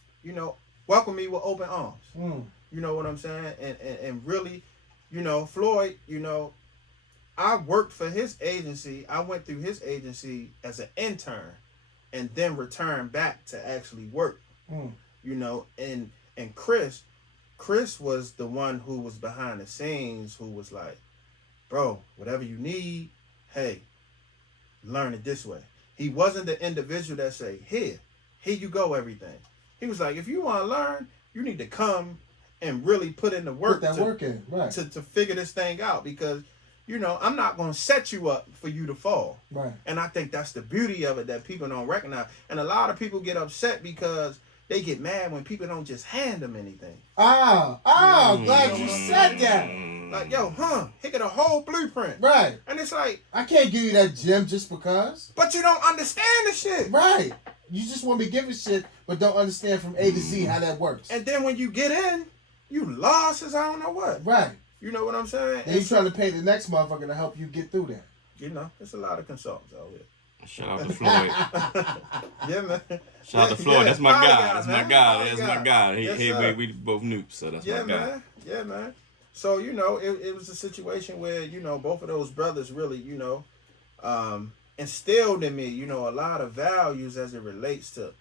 welcomed me with open arms. You know what I'm saying? And really, Floyd, I worked for his agency. I went through his agency as an intern and then returned back to actually work. And Chris was the one who was behind the scenes, who was like, bro, whatever you need, hey, learn it this way. He wasn't the individual that say, here you go, everything. He was like, if you want to learn, you need to come and really put in the work, to figure this thing out, because I'm not going to set you up for you to fall. Right. And I think that's the beauty of it that people don't recognize. And a lot of people get upset because they get mad when people don't just hand them anything. Glad you said that. Like, he got a whole blueprint. Right. And it's like, I can't give you that gem just because. But you don't understand the shit. Right. You just want me to give a shit, but don't understand from A to Z how that works. And then when you get in, you lost as I don't know what. Right. You know what I'm saying? And you trying to pay the next motherfucker to help you get through that. There's a lot of consultants out here. Shout out to Floyd. Yeah, man. Shout out to Floyd. That's my guy. That's my guy. That's my guy. Yes, we both noobs, so that's my guy. Man. Yeah, man. So, it was a situation where, both of those brothers really, instilled in me, you know, a lot of values as it relates to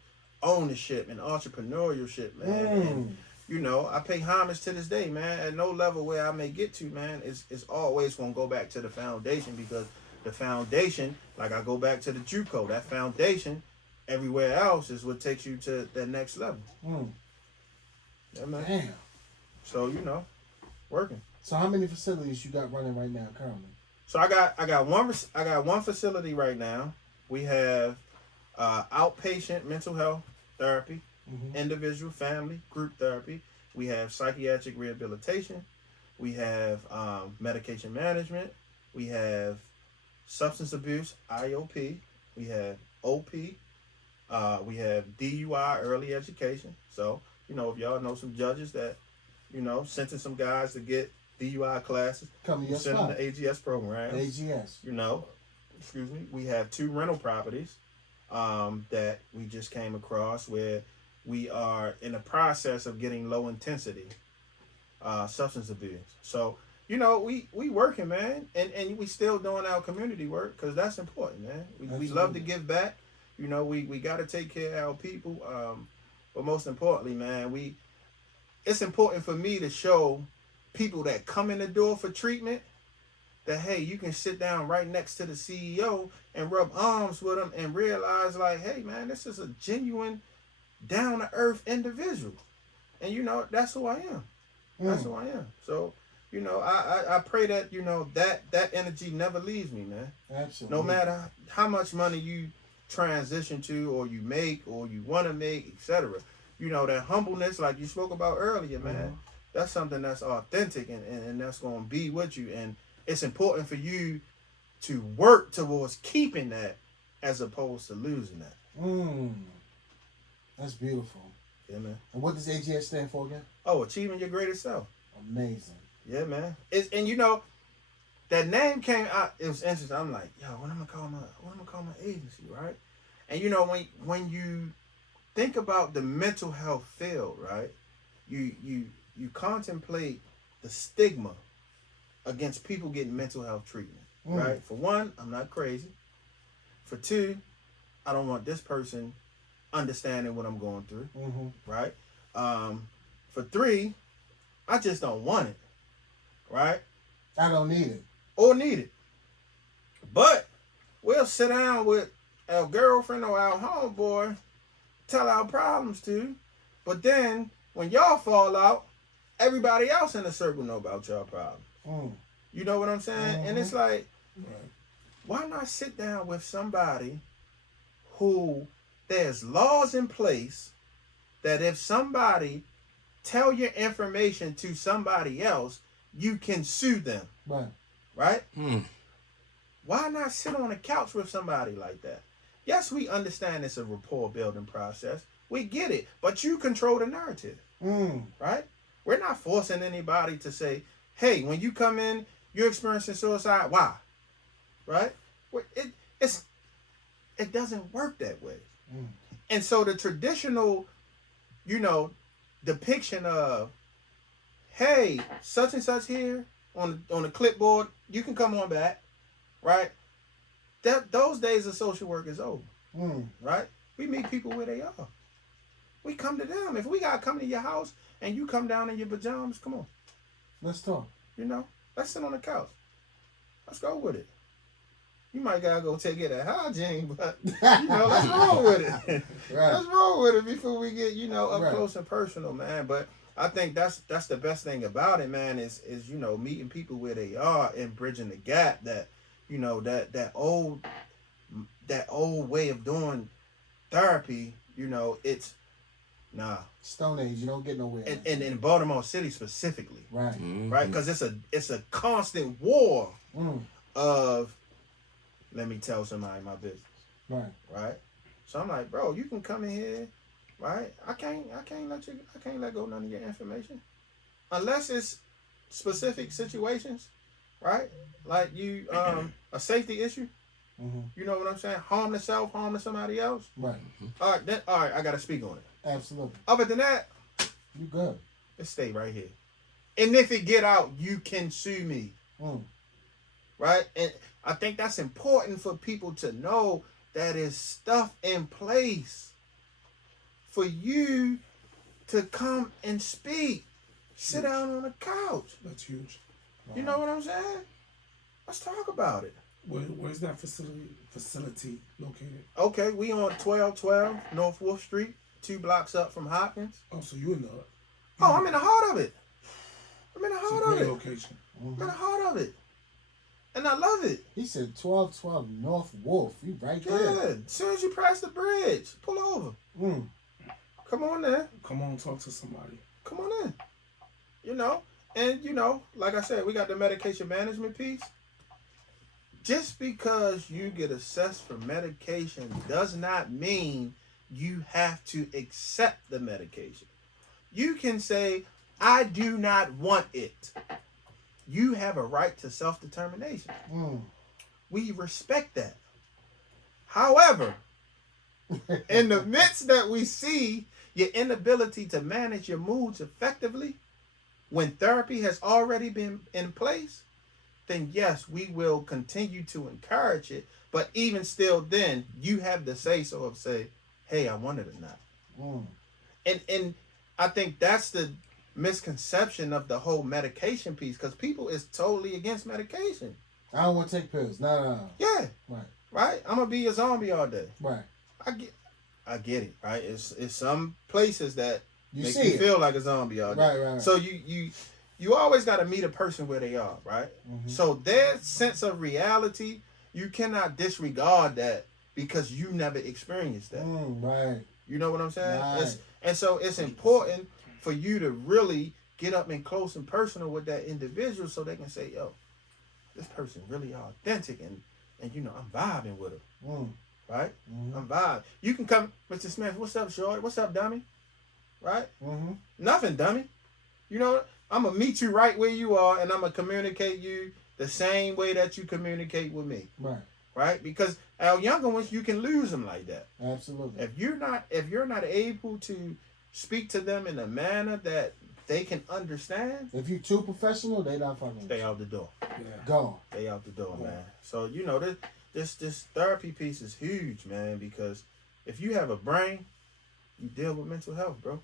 ownership and entrepreneurship, man. And, you know, I pay homage to this day, man. At no level where I may get to, man, it's always going to go back to the foundation, because the foundation, like I go back to the JUCO, that foundation everywhere else is what takes you to that next level. Yeah, man. Damn. So, you know, working. So how many facilities you got running right now currently? So I got one facility right now. We have outpatient mental health therapy, individual, family, group therapy. We have psychiatric rehabilitation. We have medication management. We have substance abuse, IOP. We have OP. We have DUI, early education. So, you know, if y'all know some judges that, you know, sentence some guys to get DUI classes, Come to your send them spot. to AGS program. AGS. You know, excuse me. We have 2 rental properties that we just came across where we are in the process of getting low intensity substance abuse. So, you know, we working, man, and we still doing our community work, because that's important, man. We love to give back. You know, we got to take care of our people. But most importantly, man, it's important for me to show people that come in the door for treatment that, hey, you can sit down right next to the CEO and rub arms with them and realize, like, hey, man, this is a genuine, down-to-earth individual. And, you know, that's who I am. That's who I am. So, you know, I pray that, you know, that energy never leaves me, man. Absolutely. No matter how much money you transition to, or you make, or you want to make, etc. You know, that humbleness, like you spoke about earlier, man, that's something that's authentic, and that's going to be with you. And it's important for you to work towards keeping that as opposed to losing that. That's beautiful. Yeah, man. And what does AGS stand for again? Oh, achieving your greatest self. Amazing. Yeah, man. And you know, that name came out. It was interesting. I'm like, yo, what am I call my agency, right? And you know, when you think about the mental health field, right? You contemplate the stigma against people getting mental health treatment, right? For one, I'm not crazy. For two, I don't want this person understanding what I'm going through, right? For three, I just don't want it, right? I don't need it. Or need it. But we'll sit down with our girlfriend or our homeboy, tell our problems to, but then when y'all fall out, everybody else in the circle know about y'all problems. You know what I'm saying? And it's like, why not sit down with somebody who there's laws in place that if somebody tell your information to somebody else, you can sue them. Right? Why not sit on a couch with somebody like that? Yes, we understand it's a rapport building process. We get it. But you control the narrative. Right? We're not forcing anybody to say, hey, when you come in, you're experiencing suicide. Why? Right? It doesn't work that way. And so the traditional, you know, depiction of, hey, such and such here on the clipboard, you can come on back, right? Those days of social work is over, right? We meet people where they are. We come to them. If we got to come to your house and you come down in your pajamas, come on. Let's talk. You know, let's sit on the couch. Let's go with it. You might gotta go take it at hygiene, but you know, let's roll with it. Let's roll with it before we get, you know, up close and personal, man. But I think that's the best thing about it, man, is you know, meeting people where they are and bridging the gap that, you know, that old way of doing therapy, you know, it's Stone Age, you don't get nowhere. And in Baltimore City specifically. Right. Right? Because it's a constant war of, let me tell somebody my business. Right? So I'm like, bro, you can come in here, right? I can't let go none of your information. Unless it's specific situations, right? Like you a safety issue. You know what I'm saying? Harm to self, harm to somebody else. Right. All right, I gotta speak on it. Absolutely. Other than that, you good. It stay right here. And if it get out, you can sue me. right? And I think that's important for people to know that is stuff in place for you to come and speak. Sit down on the couch. That's huge. You know what I'm saying? Let's talk about it. Where's that facility located? Okay, we on 1212 North Wolf Street, 2 blocks up from Hopkins. Oh, so you in the... Oh, I'm in the heart of it. I'm in the It's a heart of great it. location. I'm in the heart of it. And I love it. He said 1212 North Wolf. You right Yeah. there. As soon as you pass the bridge, pull over. Mm. Come on there. Come on, talk to somebody. Come on in. You know, and you know, like I said, we got the medication management piece. Just because you get assessed for medication does not mean you have to accept the medication. You can say, I do not want it. You have a right to self-determination. Mm. We respect that. However, in the midst that we see your inability to manage your moods effectively, when therapy has already been in place, then yes, we will continue to encourage it. But even still, then you have the say-so of say, hey, I want it or not. Mm. And I think that's the misconception of the whole medication piece, because people is totally against medication. I don't want to take pills. No. Yeah. Right. Right? I'm gonna be a zombie all day. Right. I get it, right? It's some places that You make see you it. feel like a zombie all day. Right. So you always got to meet a person where they are, right? Mm-hmm. So their sense of reality, you cannot disregard that because you never experienced that. Right. You know what I'm saying? Right. And so it's important for you to really get up and close and personal with that individual so they can say, yo, this person really authentic and you know, I'm vibing with her. Mm. Right? Mm-hmm. I'm vibing. You can come, Mr. Smith, what's up, shorty? What's up, dummy? Right? Mm-hmm. Nothing, dummy. You know, I'm going to meet you right where you are, and I'm going to communicate you the same way that you communicate with me. Right. Right? Because our younger ones, you can lose them like that. Absolutely. If you're not able to speak to them in a manner that they can understand, If you're too professional, they not fucking with stay you. out the door. Yeah. Gone. Stay out the door, Yeah. man. So, you know, this therapy piece is huge, man, because if you have a brain, you deal with mental health, bro.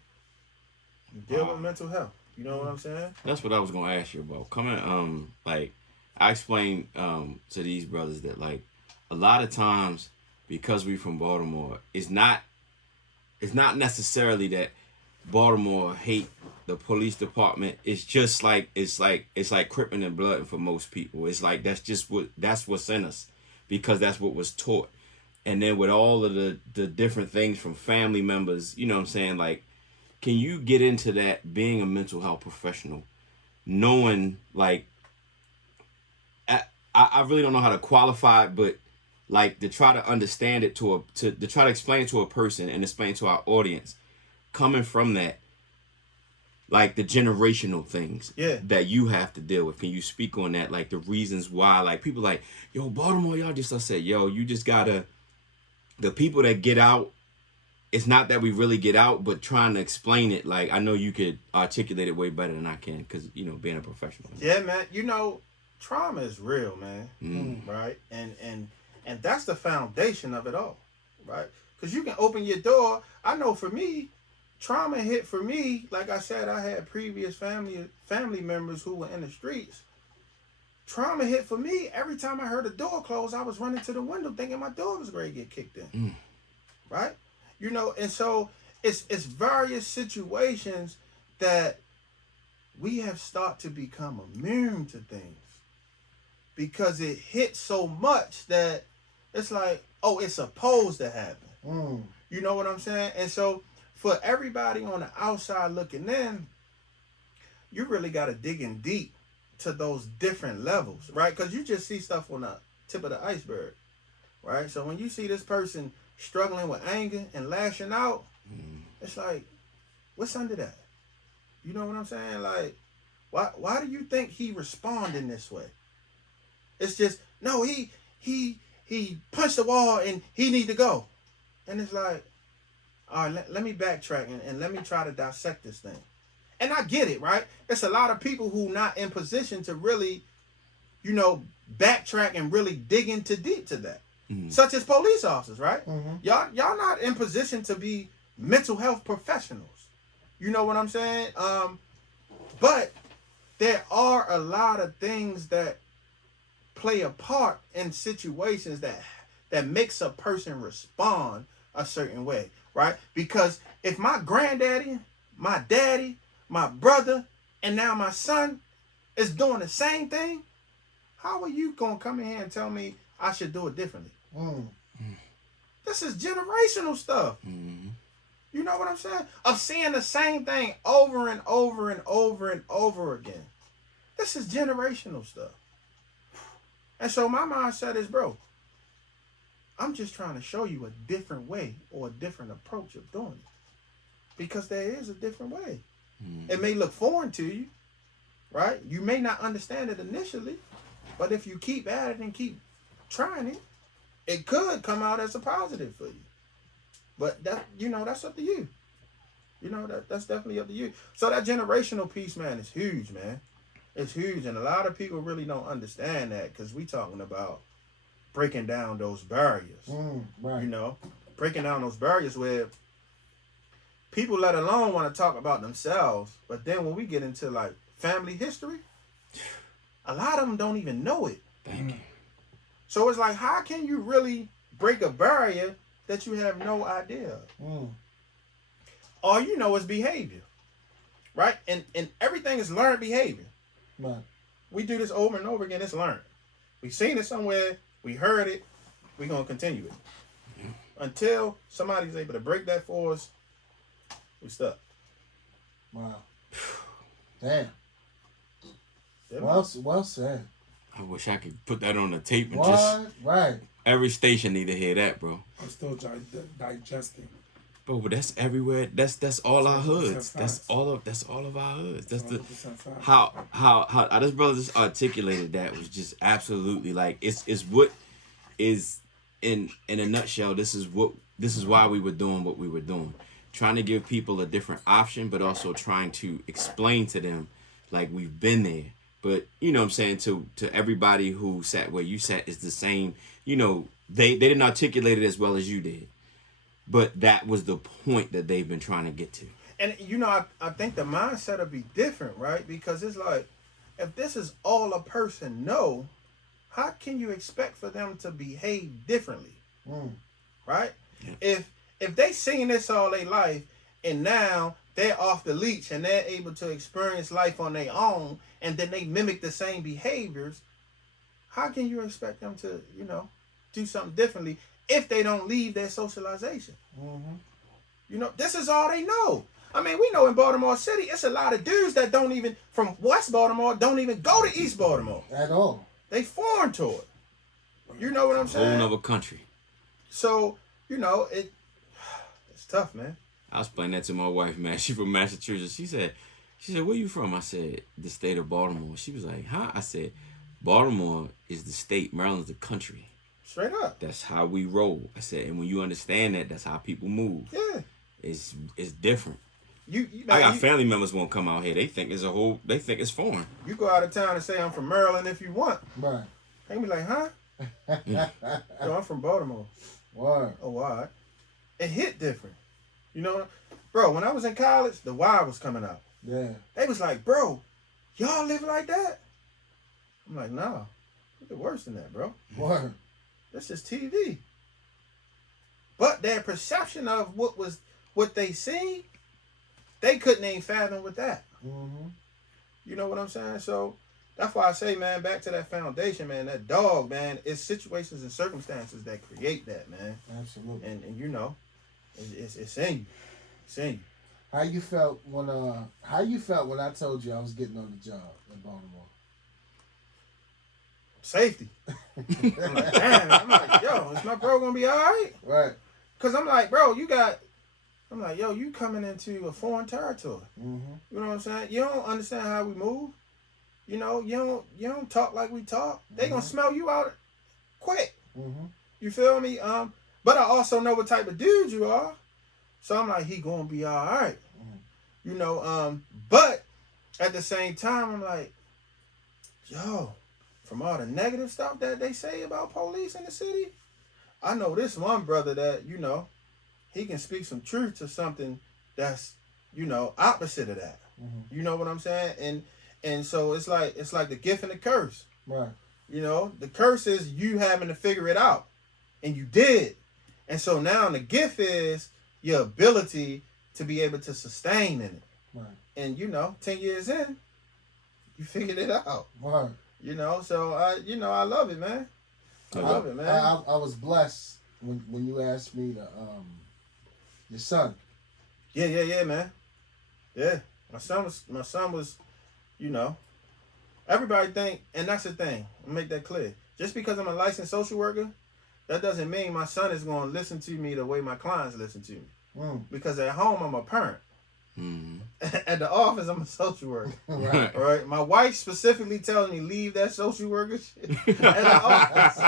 You deal with mental health. You know what I'm saying? That's what I was gonna ask you about. Coming, like I explained to these brothers that like a lot of times because we from Baltimore, it's not necessarily that Baltimore hate the police department. It's just like it's like cripping and blood for most people. It's like that's what's in us because that's what was taught. And then with all of the different things from family members, you know what I'm saying? Like, can you get into that being a mental health professional, knowing like I really don't know how to qualify it, but like to try to understand it to try to explain it to a person and explain to our audience, coming from that, like the generational things that you have to deal with. Can you speak on that? Like the reasons why, like people like, yo, Baltimore, y'all just, I said, yo, you just gotta, the people that get out, it's not that we really get out, but trying to explain it, like I know you could articulate it way better than I can because, you know, being a professional. Yeah, man. You know, trauma is real, man. Right? And that's the foundation of it all, right? Because you can open your door. I know for me, trauma hit for me, like I said, I had previous family members who were in the streets. Trauma hit for me. Every time I heard a door close, I was running to the window thinking my door was going to get kicked in. Right? You know, and so it's various situations that we have started to become immune to things because it hits so much that it's like, oh, it's supposed to happen. You know what I'm saying? And so for everybody on the outside looking in, you really got to dig in deep to those different levels, right? Because you just see stuff on the tip of the iceberg, right? So when you see this person struggling with anger and lashing out, it's like, what's under that? You know what I'm saying? Like, why do you think he responding this way? It's just, no, he punched the wall and he need to go. And it's like, all right, let me backtrack and let me try to dissect this thing. And I get it, right? It's a lot of people who not in position to really backtrack and really dig into deep to that. Such as police officers, right? Y'all not in position to be mental health professionals. You know what I'm saying? But there are a lot of things that play a part in situations that makes a person respond a certain way, right? Because if my granddaddy, my daddy, my brother, and now my son is doing the same thing, how are you gonna come in here and tell me I should do it differently? This is generational stuff. You know what I'm saying? Of seeing the same thing over and over and over and over again. This is generational stuff. And so my mindset is, bro, I'm just trying to show you a different way or a different approach of doing it. Because there is a different way. It may look foreign to you, right? You may not understand it initially, but if you keep at it and keep trying it, it could come out as a positive for you. But that's up to you. That's definitely up to you. So that generational piece, man, is huge, man. It's huge. And a lot of people really don't understand that because we talking about breaking down those barriers. Right. Breaking down those barriers where people, let alone, want to talk about themselves. But then when we get into like family history, a lot of them don't even know it. Thank you. So it's like, how can you really break a barrier that you have no idea of? All you know is behavior, right? And everything is learned behavior. Right. We do this over and over again. It's learned. We seen it somewhere. We heard it. We're going to continue it. Until somebody's able to break that for us, we stuck. Wow. Damn. Yeah, Well said. I wish I could put that on the tape and What? just Right. every station need to hear that, bro. I'm still digesting. Bro, but that's everywhere. That's all our 100% hoods. facts. That's all of our hoods. That's the 100% fact. how this brother just articulated that was just absolutely like it's what is in a nutshell. This is why we were doing what we were doing, trying to give people a different option, but also trying to explain to them like we've been there. But you know what I'm saying, to everybody who sat where you sat is the same. They didn't articulate it as well as you did. But that was the point that they've been trying to get to. And I think the mindset will be different, right? Because it's like, if this is all a person know, how can you expect for them to behave differently? Right? Yeah. If they seen this all their life and now they're off the leash and they're able to experience life on their own and then they mimic the same behaviors, how can you expect them to, do something differently if they don't leave their socialization? This is all they know. I mean, we know in Baltimore City, it's a lot of dudes that don't even, from West Baltimore, don't even go to East Baltimore. At all. They foreign to it. You know what I'm saying? Whole nother country. So, it's tough, man. I was playing that to my wife, man. She from Massachusetts. She said, where you from? I said, the state of Baltimore. She was like, huh? I said, Baltimore is the state. Maryland's the country. Straight up. That's how we roll. I said, and when you understand that, that's how people move. Yeah. It's different. I got family members won't come out here. They think it's foreign. You go out of town and say I'm from Maryland if you want. Right. They be like, huh? No, I'm from Baltimore. Word. Oh, why? It hit different. Bro, when I was in college, The Wire was coming out. Yeah. They was like, bro, y'all live like that? I'm like, nah. It's worse than that, bro. Word. This is TV. But their perception of what they seen, they couldn't even fathom with that. You know what I'm saying? So that's why I say, man, back to that foundation, man, that dog, man, it's situations and circumstances that create that, man. Absolutely. And it's in you. It's in you. How you felt when I told you I was getting on the job in Baltimore? Safety. I'm like, damn. I'm like, yo, is my bro gonna be all right? Right. Cause I'm like, bro, I'm like, yo, you coming into a foreign territory. You know what I'm saying? You don't understand how we move. You don't talk like we talk. They gonna smell you out quick. You feel me? But I also know what type of dude you are. So I'm like, he gonna be all right. But at the same time, I'm like, yo, from all the negative stuff that they say about police in the city, I know this one brother that, you know, he can speak some truth to something that's, you know, opposite of that. Mm-hmm. You know what I'm saying? And so it's like the gift and the curse. Right. You know, the curse is you having to figure it out. And you did. And so now the gift is your ability to be able to sustain in it. Right. And you know, 10 years in, you figured it out. Right. You know, so I love it, man. I love it, man. I was blessed when you asked me to your son. Yeah, man. Yeah. My son was, you know, everybody think, and that's the thing, I'll make that clear. Just because I'm a licensed social worker, that doesn't mean my son is going to listen to me the way my clients listen to me. Mm. Because at home, I'm a parent. Mm-hmm. At the office, I'm a social worker. Right. All right. My wife specifically tells me leave that social worker shit at the office.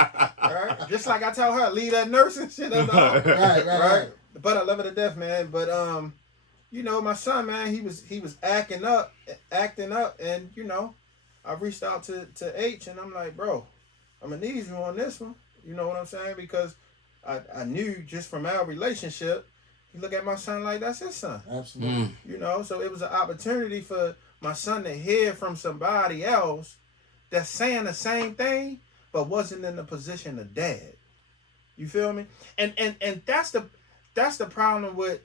All right. Just like I tell her leave that nursing shit at the office. Right. But I love her to death, man. But you know, my son, man, he was acting up, and you know, I reached out to H, and I'm like, bro, I'm gonna need you on this one. You know what I'm saying? Because I knew just from our relationship, he look at my son like that's his son. Absolutely. You know, so it was an opportunity for my son to hear from somebody else that's saying the same thing, but wasn't in the position of dad. You feel me? And that's the problem with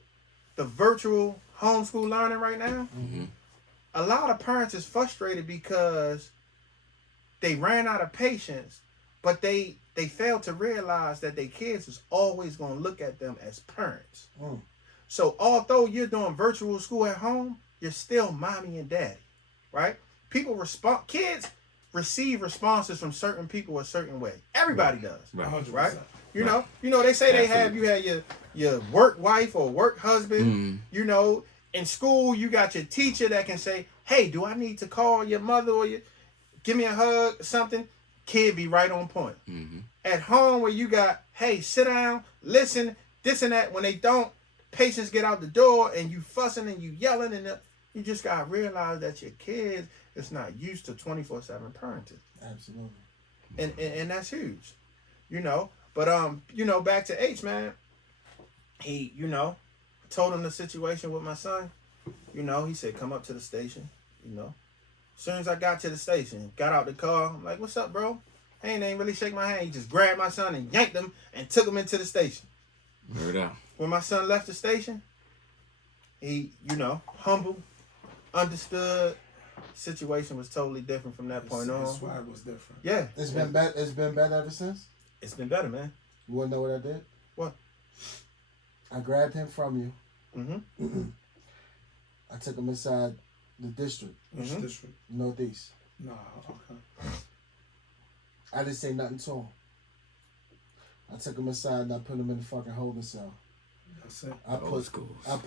the virtual homeschool learning right now. Mm-hmm. A lot of parents is frustrated because they ran out of patience, but they failed to realize that their kids is always going to look at them as parents. Mm. So although you're doing virtual school at home, you're still mommy and daddy, right? Kids receive responses from certain people a certain way. Everybody does, Right. 100%. right? You know, they say you had your work wife or work husband. Mm-hmm. You know, in school you got your teacher that can say, "Hey, do I need to call your mother or give me a hug, something?" Kid be right on point. Mm-hmm. At home where you got, "Hey, sit down, listen, this and that." When they don't, patients get out the door and you fussing and you yelling, and you just gotta realize that your kid is not used to 24/7 parenting. Absolutely. And that's huge, you know. But you know, back to H, man. He, you know, told him the situation with my son. You know, he said, "Come up to the station." You know, as soon as I got to the station, got out the car, I'm like, "What's up, bro?" He ain't really shake my hand. He just grabbed my son and yanked him and took him into the station. Word out. When my son left the station, he, you know, humble, understood. Situation was totally different from that point on. His swag was different. Yeah, It's been better. It's been better ever since. it's been better, man. You wanna know what I did? What? I grabbed him from you. Mm-hmm. I took him inside the district, Which Mhm. district? Northeast. Nah, okay. I didn't say nothing to him. I took him inside and I put him in the fucking holding cell. That's it. I Old put schools. I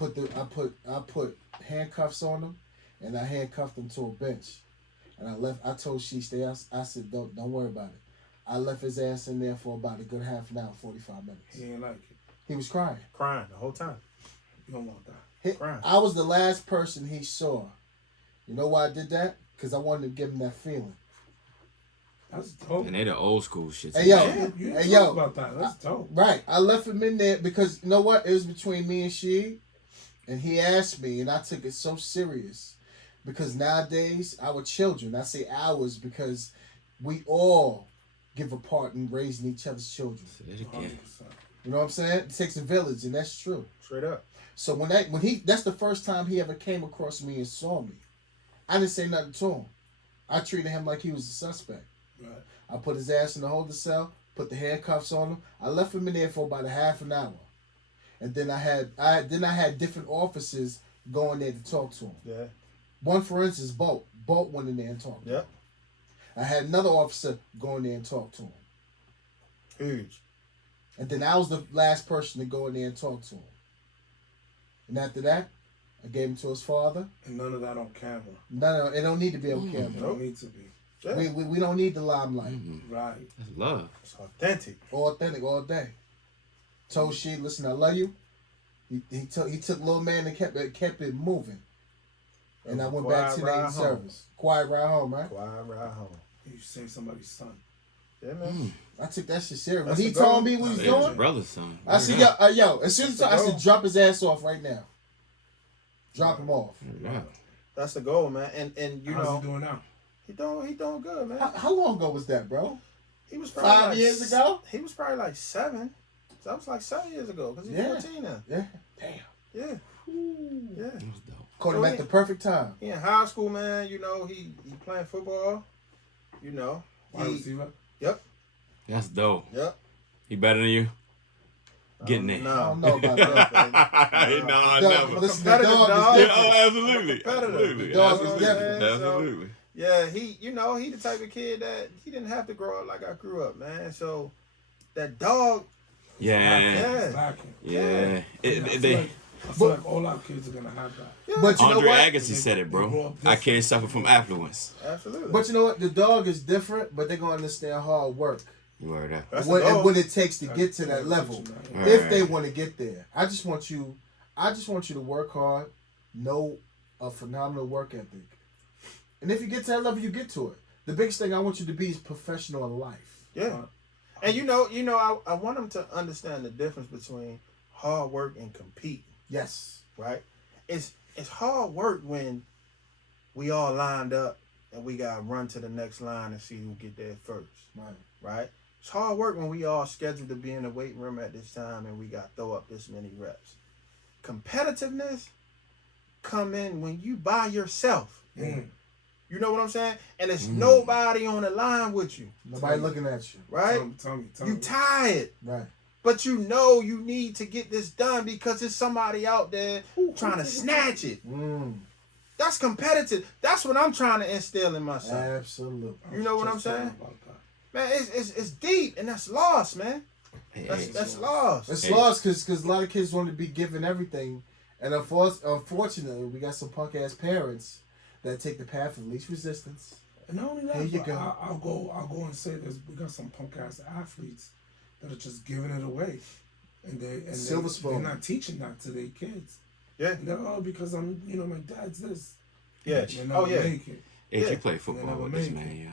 put handcuffs on him, and I handcuffed him to a bench. And I told she stay out. I said don't worry about it. I left his ass in there for about a good half an hour, 45 minutes. He ain't like it. He was crying. Crying the whole time. You don't want that. Crying. I was the last person he saw. You know why I did that? Because I wanted to give him that feeling. That's dope. And they the old school shit. Hey, yo. Yeah, you Hey, talk yo. about that. That's dope. Right. I left him in there because you know what? It was between me and she. And he asked me, and I took it so serious. Because nowadays, our children, I say ours because we all give a part in raising each other's children. Say it again. 100%. You know what I'm saying? It takes a village, and that's true. Straight up. So that's the first time he ever came across me and saw me. I didn't say nothing to him. I treated him like he was a suspect. Right. I put his ass in the holding cell, put the handcuffs on him. I left him in there for about a half an hour, and then I had different officers going there to talk to him. Yeah. One, for instance, Bolt went in there and talked to him. Yep. I had another officer go in there and talk to him, Huge. and then I was the last person to go in there and talk to him. And after that, I gave him to his father. And none of that on camera. No, it don't need to be on It camera. don't need to be. Yeah. We don't need the limelight. Mm-hmm. Right. That's love. It's authentic. Authentic all day. Told she, listen, I love you. He took little man and kept it moving. And I went back to Quiet the ride service. Quiet ride home, right? Quiet ride home. You save somebody's son. Yeah, man. I took that shit serious. When That's he a goal. told me what he's It's his doing, brother's son. I said, yo, as soon as I said, drop his ass off right now. Drop him off. Yeah. That's the goal, man. And you How's know, he doing now? he doing good, man. How long ago was that, bro? He was probably 5 years ago? He was probably like 7. So that was like 7 years ago because he's Yeah. 14 now. Yeah. Damn. Yeah. Yeah. That was dope. Caught him So at the perfect time. He in high school, man. You know, he playing football. You know. Wide receiver? That's dope. Yep. He better than you? Getting there. I No. don't know about that. No, Dog, never. listen, the Competitive dog dog. is Yeah, different. oh, absolutely. Competitive. Absolutely. The dog is Absolutely. different. Absolutely. Yeah, he the type of kid that he didn't have to grow up like I grew up, man. So that dog, Yeah. Yeah. He's lacking. Yeah. I feel like all our kids are gonna have that. yeah, But you know Andre what? Agassi said it, They grow bro. up I different. can't suffer from affluence. absolutely. But you know what? The dog is different, but they're going to understand hard work. You heard that. That's What, the goal. and what it takes to get to that level. Right. If they want to get there. I just want you to work hard, know a phenomenal work ethic. And if you get to that level, you get to it. The biggest thing I want you to be is professional in life. Yeah. And I want them to understand the difference between hard work and compete, Yes. right? It's hard work when we all lined up and we got to run to the next line and see who get there first, Right. right? It's hard work when we all scheduled to be in the weight room at this time and we got to throw up this many reps. Competitiveness come in when you by yourself. Mm. You know what I'm saying? And there's nobody on the line with you, Nobody looking at you. right? Tell me. You tired. Right. But you know you need to get this done because there's somebody out there trying to snatch it. That's competitive. That's what I'm trying to instill in myself. Absolutely. You know what I'm Just saying? thought about that. Man, it's deep and that's lost, man. That's lost. It's lost because a lot of kids want to be given everything. And unfortunately, we got some punk ass parents that take the path of least resistance. And not only that, Here you but go. I'll go and say this: we got some punk ass athletes that are just giving it away, and Silver spoon. they're not teaching that to their kids. Yeah. And they're because my dad's this. Yeah. They never Oh yeah. make it. Hey, Yeah. you play football never with this make man, it. yeah.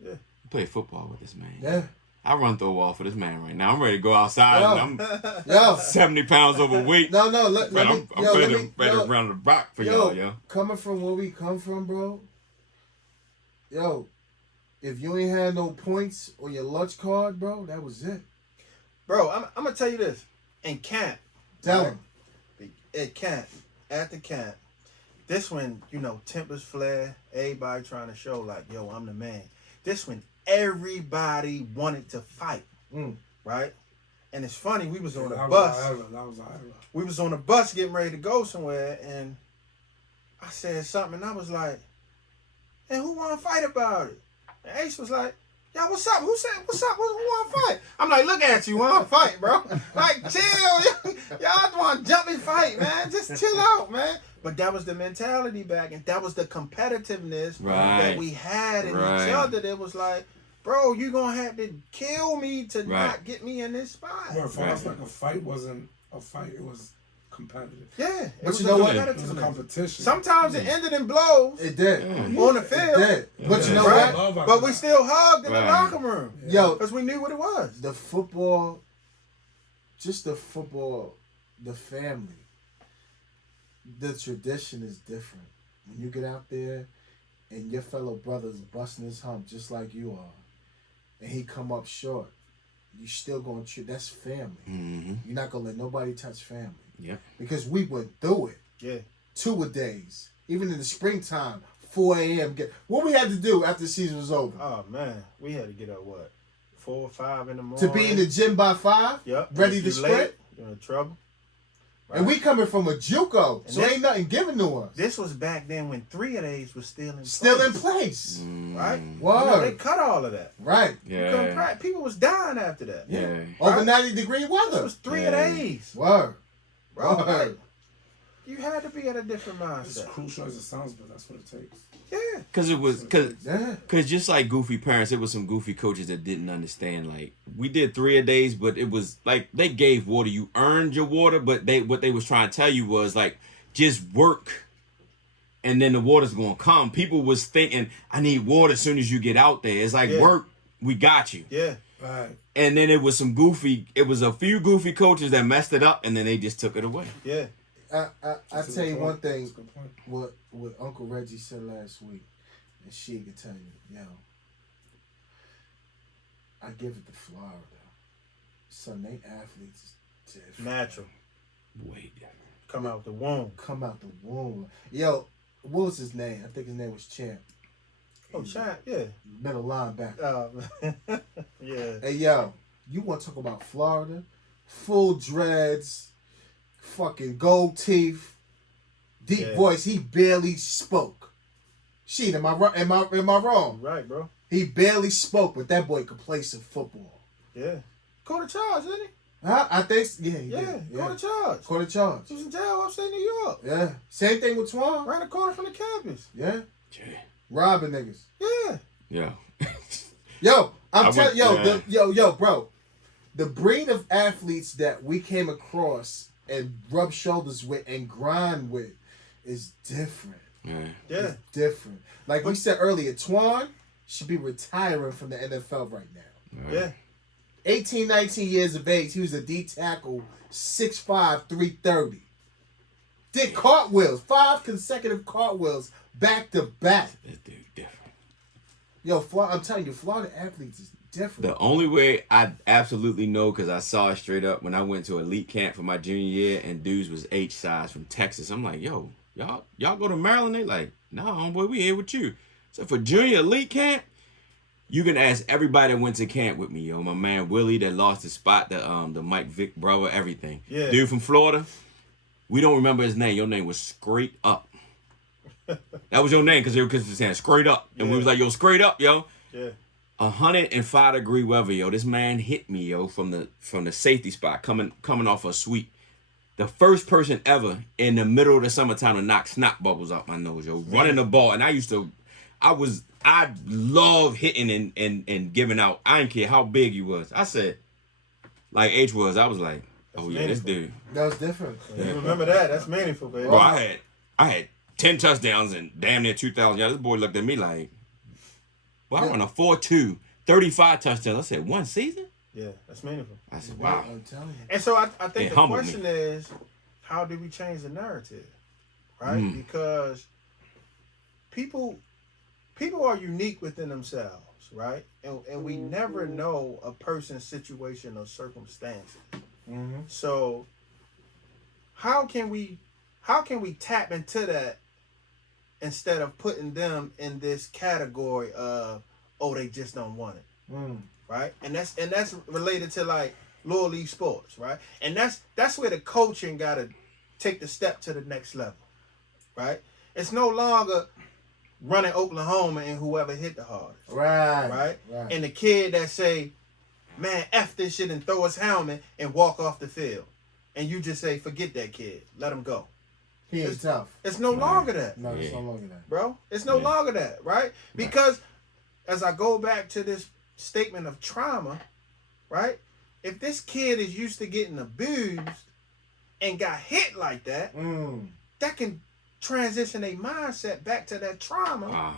Yeah. You play football with this man. Yeah. I run through a wall for this man right now. I'm ready to go outside Yo. and I'm Yo. 70 pounds overweight. No, let But me, I'm yo, ready, let me, ready yo, to run the block for yo, y'all, yo. coming from where we come from, bro. Yo, if you ain't had no points on your lunch card, bro, that was it. Bro, I'm gonna tell you this. In camp, Tell him. at the camp, this when, tempers flare, everybody trying to show like, yo, I'm the man. This when everybody wanted to fight, right? And it's funny, we was on a bus. That was our era. We was on a bus getting ready to go somewhere, and I said something, and I was like, "And who want to fight about it?" And Ace was like, "Yo, what's up? Who said what's up? Who want to fight?" I'm like, "Look at you, want to fight, bro? Like, chill, y'all want to jump and fight, man? Just chill out, man." But that was the mentality back, and that was the competitiveness that we had in each other. That was like, bro, you gonna have to kill me to not get me in this spot. Where for us, like a fight wasn't a fight; it was competitive. Yeah, But you know what? It was a competition. Sometimes it ended in blows It did. on the field, It did. But you know right? what? But we still hugged in the locker room Yo, because we knew what it was. the football, the family, the tradition is different. When you get out there and your fellow brother's busting his hump just like you are, and he come up short, you still gonna treat that's family. Mm-hmm. You're not gonna let nobody touch family. Yeah. Because we went through it. Yeah. 2-a-days. Even in the springtime, 4 a.m. What we had to do after the season was over? Oh man, we had to get up 4 or 5 in the morning To be in the gym by 5, Yep. ready If to you sprint. late, you're in trouble. Right. And we coming from a JUCO, so this- ain't nothing given to us. This was back then when 3-a-days was still in Still place. in place. Right? Word. They cut all of that. Right. You couldn't Yeah. practice. People was dying after that. Yeah. Over Right. 90-degree This weather. was 3-a-days. Word. Bro, Word. like, you had to be at a different As mindset. crucial as it sounds, but that's what it takes. Yeah. Yeah. Cause just like goofy parents, it was some goofy coaches that didn't understand. Like we did 3-a-days, but it was like they gave water. You earned your water, but what they was trying to tell you was like just work and then the water's gonna come. People was thinking, I need water as soon as you get out there. It's like, Yeah. work, we got you. Yeah. Right. And then it was a few goofy coaches that messed it up, and then they just took it away. Yeah. I That's a tell good you point. one thing. That's a good point. What Uncle Reggie said last week, and she could tell you, yo, I give it to Florida. Son, they athletes is different. Natural. Way different. Come out the womb. Come out the womb. Yo, what was his name? I think his name was Champ. Oh, champ. Yeah. Middle linebacker. Yeah. Hey, yo, you want to talk about Florida? Full dreads, fucking gold teeth, deep Yeah. voice. He barely spoke. Shit, am I wrong? Right, bro. He barely spoke, but that boy could play some football. Yeah. Go to charge, didn't he? Huh? I think, yeah, he Yeah. did. Go to charge. Caught a charge. He was in jail upstate New York. Yeah. Same thing with Twan. Right the corner from the campus. Yeah. Yeah. Robbing niggas. Yeah. Yeah. Yo, I'm I telling went- yo, bro. The breed of athletes that we came across and rub shoulders with and grind with is different. Yeah. Yeah. It's different. Like we said earlier, Twan should be retiring from the NFL right now. Yeah. 18, 19 years of age, he was a D tackle, 6'5", 330. Did cartwheels, 5 consecutive cartwheels back to back. This dude different. Yo, I'm telling you, Florida athletes is different. The only way I absolutely know, because I saw it straight up when I went to elite camp for my junior year, and dudes was H size from Texas. I'm like, yo, y'all go to Maryland? They like, no, homeboy, we here with you. So for junior elite camp, you can ask everybody that went to camp with me, yo. My man Willie that lost his spot, the Mike Vick brother, everything. Yeah. Dude from Florida. We don't remember his name. Your name was Straight Up. That was your name because you were saying straight up. And we Yeah. was like, yo, straight up, yo. Yeah. 105-degree weather, yo. This man hit me, yo, from the safety spot coming off a sweep. The first person ever in the middle of the summertime to knock snot bubbles out my nose, yo. Running the ball. And I love hitting and giving out. I didn't care how big he was. I said, like H was, I was like, oh yeah, this dude. That was different. You remember that? That's meaningful, baby. Bro, I had 10 touchdowns and damn near 2,000 yards. This boy looked at me like, well, I run a 4.2, 35 touchdowns. I said, one season? Yeah, that's meaningful. I said, wow. I'm telling you. And so I think It the humbled question me. is, how do we change the narrative? Right? Mm. Because people are unique within themselves, right? And we never know a person's situation or circumstances. Mm-hmm. So how can we tap into that instead of putting them in this category of, oh, they just don't want it. Mm. Right? And that's related to like lower league sports, right? And that's where the coaching gotta take the step to the next level. Right? It's no longer running Oklahoma and whoever hit the hardest. Right. Right? And the kid that say, man, F this shit and throw his helmet and walk off the field. And you just say, forget that kid. Let him go. He ain't tough. It's no longer that. No, it's Yeah. no longer that. Bro. It's no Yeah. longer that, right? Because as I go back to this statement of trauma, right? If this kid is used to getting abused and got hit like that, Mm. that can transition their mindset back to that trauma Wow.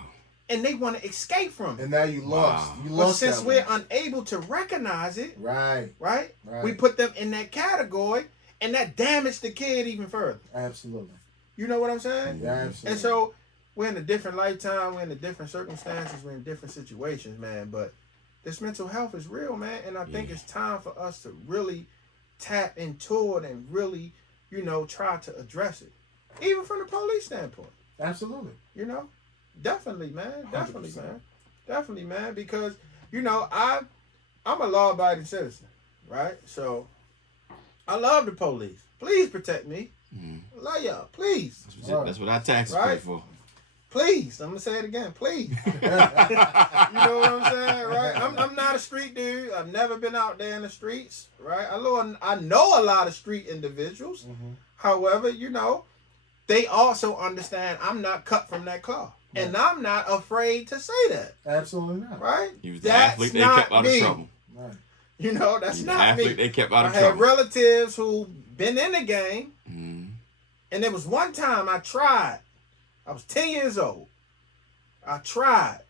and they want to escape from it. And now you lost. Wow. You But lost since that we're one. unable to recognize it, Right. right? Right. We put them in that category and that damaged the kid even further. Absolutely. You know what I'm saying? Yeah, absolutely. And so we're in a different lifetime, we're in a different circumstances, we're in different situations, man. But this mental health is real, man. And I think it's time for us to really tap into it and really, try to address it. Even from the police standpoint. Absolutely. Definitely, man. Definitely, 100%. man. Definitely, man. Because, I'm a law-abiding citizen, right? So I love the police. Please protect me. Mhm. I love y'all. Please. That's what our taxes pay Right. for. Please. I'm going to say it again. Please. You know what I'm saying, right? I'm not a street dude. I've never been out there in the streets, right? I know a lot of street individuals. Mm-hmm. However, they also understand I'm not cut from that cloth. And I'm not afraid to say that, Absolutely not. right? He was the That's athlete they not kept out me. of trouble. Right. That's He was the not athlete me. they kept out I of had trouble. relatives who been in the game, Mhm. and there was one time I tried I was 10 years old. I tried,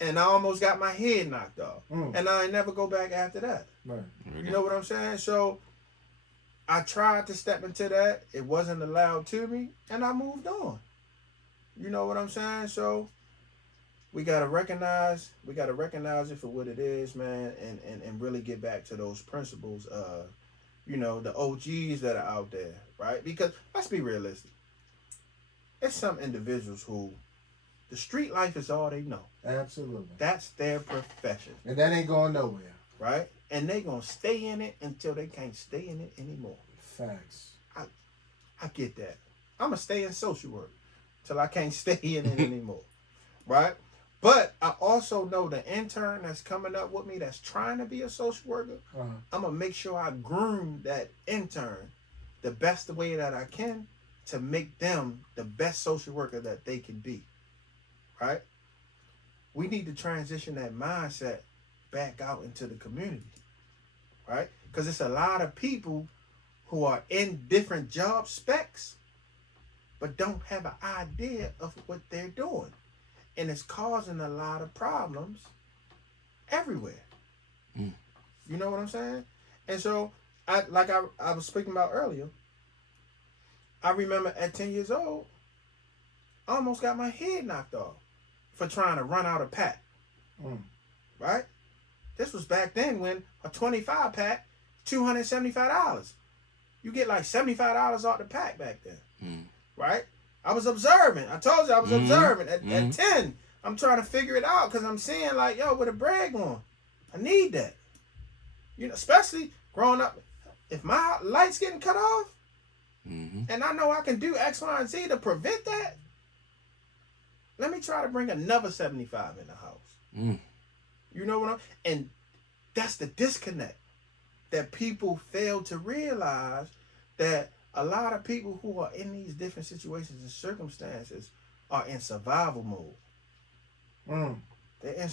and I almost got my head knocked off. And I ain't never go back after that. Right. You know what I'm saying? So I tried to step into that. It wasn't allowed to me, and I moved on. You know what I'm saying? So we gotta recognize it for what it is, man, and really get back to those principles of, you know, the OGs that are out there, right? Because let's be realistic. It's some individuals who the street life is all they know. Absolutely. That's their profession. And that ain't going nowhere. Right? And they gonna stay in it until they can't stay in it anymore. Facts. I get that. I'm gonna stay in social work till I can't stay in it anymore. Right? But I also know the intern that's coming up with me that's trying to be a social worker. I'm gonna make sure I groom that intern the best way that I can to make them the best social worker that they can be. Right? We need to transition that mindset back out into the community. Right? Because it's a lot of people who are in different job specs but don't have an idea of what they're doing. And it's causing a lot of problems everywhere. You know what I'm saying? And so, I was speaking about earlier, I remember at 10 years old, I almost got my head knocked off for trying to run out a pack. Right? This was back then when a 25 pack, $275. You get like $75 off the pack back then. Right? I was observant. I told you I was observant. At 10, I'm trying to figure it out because I'm seeing like, yo, where the bread going? I need that. You know, especially growing up, if my light's getting cut off, and I know I can do X, Y, and Z to prevent that, let me try to bring another 75 in the house. You know what and that's the disconnect that people fail to realize, that a lot of people who are in these different situations and circumstances are in survival mode. They're in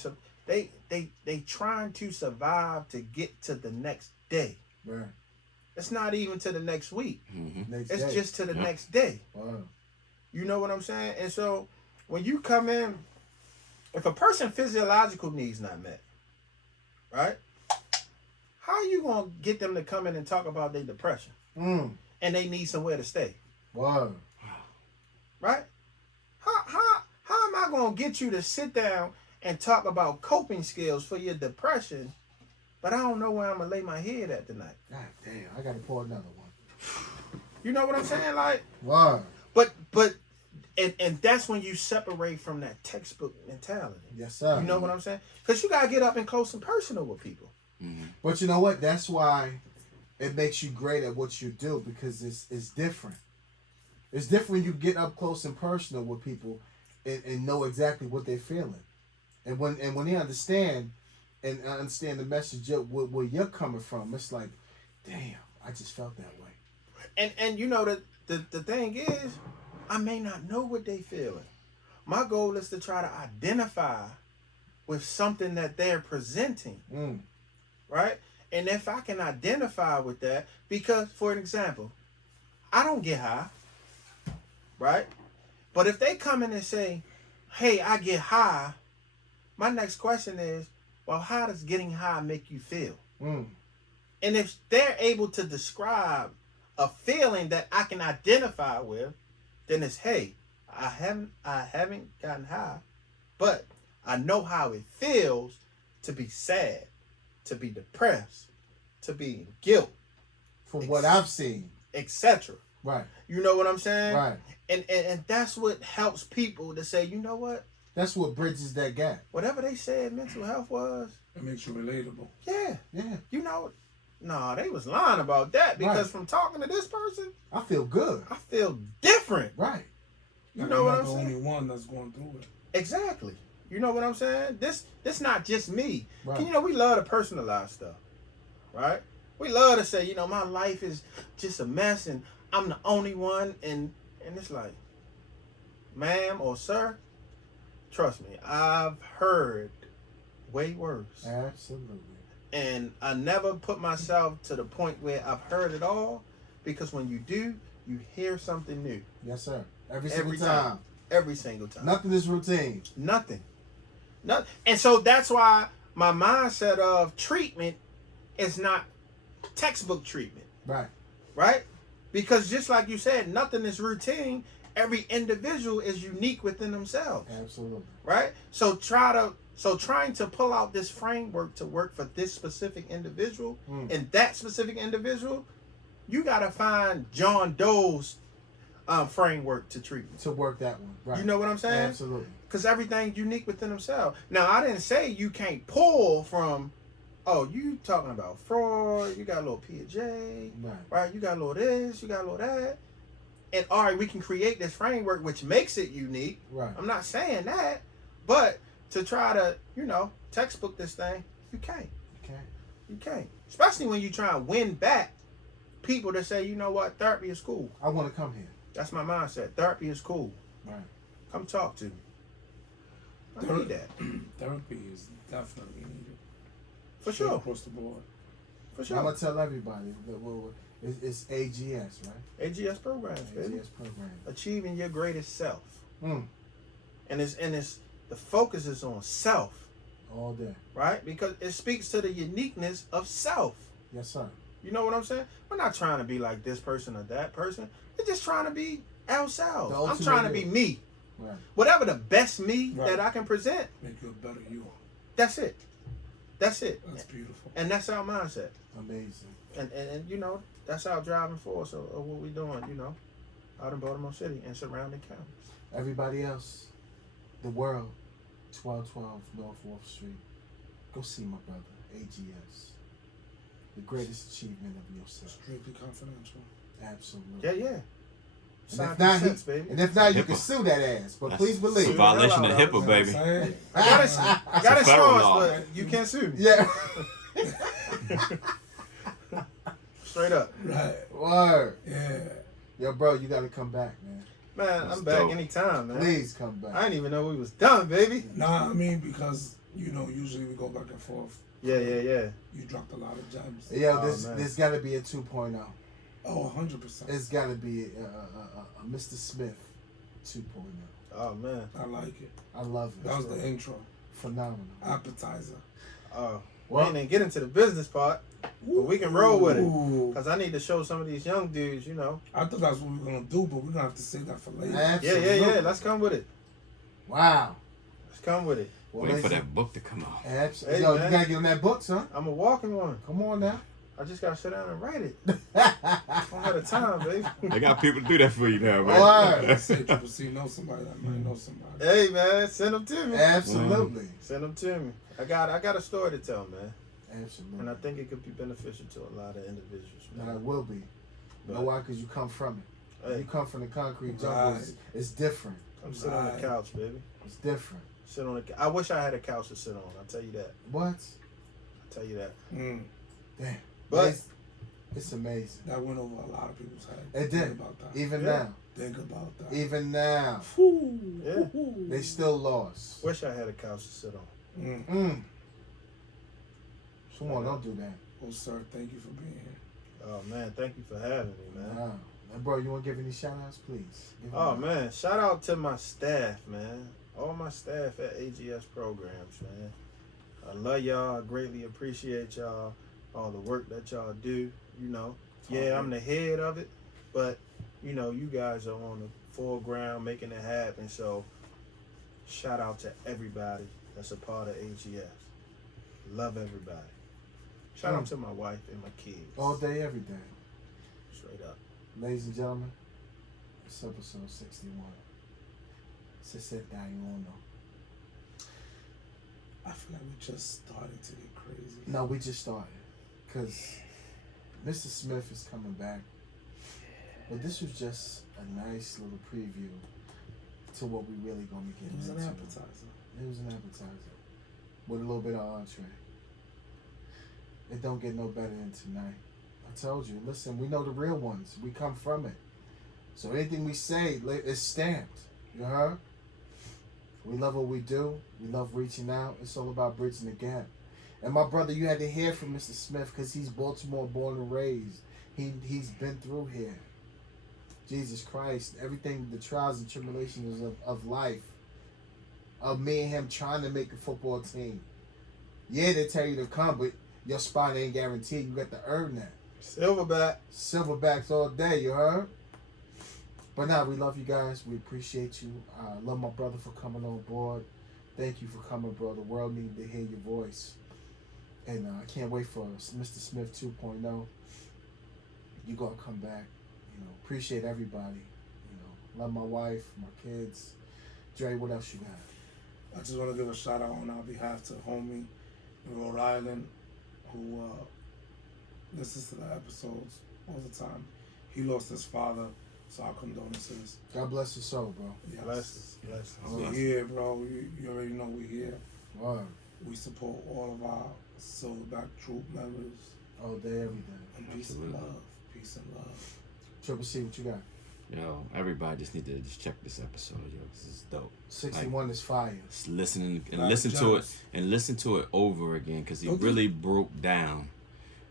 they trying to survive to get to the next day. Right. It's not even to the next week. Next it's day. just to the next day. Wow. You know what I'm saying? And so when you come in, if a person's physiological needs not met, right? How are you gonna get them to come in and talk about their depression? And they need somewhere to stay. Wow. Right? How am I gonna get you to sit down and talk about coping skills for your depression, but I don't know where I'm gonna lay my head at tonight? God damn, I gotta pour another one. You know what I'm saying? Like, wow. But and that's when you separate from that textbook mentality. Yes, sir. You know what I'm saying? Because you gotta get up and close and personal with people. But you know what? That's why it makes you great at what you do, because it's different. It's different when you get up close and personal with people and know exactly what they're feeling. And when they understand the message of where you're coming from, it's like, damn, I just felt that way. And you know the thing is, I may not know what they feeling. My goal is to try to identify with something that they're presenting. Right? And if I can identify with that, because for an example, I don't get high. Right? But if they come in and say, hey, I get high, my next question is, well, how does getting high make you feel? And if they're able to describe a feeling that I can identify with, then it's, hey, I haven't gotten high, but I know how it feels to be sad, to be depressed, to be in guilt. From what I've seen. Etc. Right. You know what I'm saying? Right. And that's what helps people to say, you know what? That's what bridges that gap. Whatever they said mental health was. It makes you relatable. Yeah. Yeah. You know, nah, they was lying about that, because from talking to this person, I feel good. I feel different. Right. You know what I'm saying? saying? The only one that's going through it. Exactly. You know what I'm saying? This not just me. Right. You know, we love to personalize stuff. Right? We love to say, you know, my life is just a mess and I'm the only one, and it's like, ma'am or sir, trust me, I've heard way worse. Absolutely. And I never put myself to the point where I've heard it all, because when you do, you hear something new. Yes, sir. Every single time. Every single time. Nothing is routine. Nothing. And so that's why my mindset of treatment is not textbook treatment. Right. Right? Because just like you said, nothing is routine. Every individual is unique within themselves. Absolutely. Right? So trying to pull out this framework to work for this specific individual and that specific individual, you gotta find John Doe's framework to treatment. To work that one. Right. You know what I'm saying? Absolutely. Because everything's unique within themselves. Now, I didn't say you can't pull from, oh, you talking about Freud, you got a little Piaget, right? You got a little this, you got a little that. And all right, we can create this framework which makes it unique. Right. I'm not saying that, but to try to, textbook this thing, you can't. You can't. Especially when you try and win back people to say, you know what, therapy is cool. I want to come here. That's my mindset. Therapy is cool. Right. Come talk to me. I need that. Therapy is definitely needed. For sure. Across the board. For sure. I'm going to tell everybody that it's AGS, right? AGS programs, baby. AGS program. Achieving your greatest self. Mm. And it's the focus is on self. All day. Right? Because it speaks to the uniqueness of self. Yes, sir. You know what I'm saying? We're not trying to be like this person or that person. We're just trying to be ourselves. I'm trying to be me. Right. Whatever the best me Right. that I can present, Make you a better you. that's it. That's it. That's beautiful. And that's our mindset. Amazing. And that's our driving force of what we're doing, out in Baltimore City and surrounding counties. Everybody else, the world, 1212 North 4th Street. Go see my brother, AGS. The greatest achievement of yourself. Strictly confidential. Absolutely. Yeah. And Sign if not, consents, baby. and if not, you can HIPAA. sue that ass. But That's please a believe. violation of You know HIPAA, You baby. know what I'm saying? I got a federal insurance, law. but you can't sue. Yeah. Straight up. Right. Word. Yeah. Yo, bro, you got to come back, man. Man, That's I'm back dope. anytime, man. Please come back. I didn't even know we was done, baby. Nah, I mean, because, usually we go back and forth. Yeah. You dropped a lot of gems. Yo, Oh, this man. there's got to be a 2.0. Oh, 100%. It's got to be a Mr. Smith 2.0. Oh, man. I like it. I love it. That was the intro. Phenomenal. Appetizer. We ain't even get into the business part, but we can roll with it. Because I need to show some of these young dudes, I thought that's what we were going to do, but we're going to have to save that for later. Absolutely. Yeah. Let's come with it. Wow. Let's come with it. Well, Waiting for listen, that book to come out. Absolutely. Hey, Yo, man. you got to get on that book, son. I'm a walking one. Come on now. I just got to sit down and write it. One at a time, baby. They got people to do that for you now, man. Word. I said Triple C know somebody that might know somebody. Hey, man, send them to me. Absolutely. Send them to me. I got a story to tell, man. Absolutely. And I think it could be beneficial to a lot of individuals, No, man. it will be. You know why? Because you come from it. Hey, You come from the concrete jungle. Right. It's different. I'm sitting on the Right. couch, baby. It's different. Sit on the. I wish I had a couch to sit on. I'll tell you that. What? I'll tell you that. Mm, Damn. But It's amazing. that went over a lot of people's heads. It Think did. about that. Even Yeah. now. Think about that. Even now. Yeah. They still lost. wish I had a couch to sit on. Mm. Come on, don't do that. Well, sir, thank you for being here. Oh man, thank you for having me, man. Nah. And bro, you want to give any shout outs, please? Give Oh them- man, shout out to my staff, man. All my staff at AGS programs, man. I love y'all. I greatly appreciate y'all. All the work that y'all do. Yeah, I'm the head of it, but you guys are on the foreground making it happen. So shout out to everybody that's a part of AGS. Love everybody. Shout out to my wife and my kids. All day, every day. Straight up. Ladies and gentlemen, it's episode 61. Se senta aí, uno. I feel like we just started to get crazy. No, we just started. Because Mr. Smith is coming back. But this was just a nice little preview to what we really going to get It was into. an appetizer. It was an appetizer. With a little bit of entree. It don't get no better than tonight. I told you, listen, we know the real ones. We come from it. So anything we say is stamped. You heard? We love what we do. We love reaching out. It's all about bridging the gap. And my brother, you had to hear from Mr. Smith because he's Baltimore born and raised. He's been through here. Jesus Christ, everything, the trials and tribulations of life, of me and him trying to make a football team. Yeah, they tell you to come, but your spot ain't guaranteed. You got to earn that. Silverback. Silverbacks all day, you heard? But now, we love you guys. We appreciate you. Love my brother for coming on board. Thank you for coming, bro. The world needs to hear your voice. And I can't wait for Mr. Smith 2.0. You gonna come back. You know, appreciate everybody. You know, love my wife, my kids. Dre, what else you got? I just want to give a shout out on our behalf to homie in Rhode Island who listens to the episodes all the time. He lost his father, so our condolences. God bless your soul, bro. Yes. Bless. We're here, bro. You already know we're here. Word. We support all of our Silverback troop members. All day, every day. And peace and Absolutely. love. Peace and love. Triple C, what you got? Yo, everybody just need to just check this episode, yo. This is dope. 61 is fire. Just listen and Lot of listen to it gems. and listen to it over again because he Okay. really broke down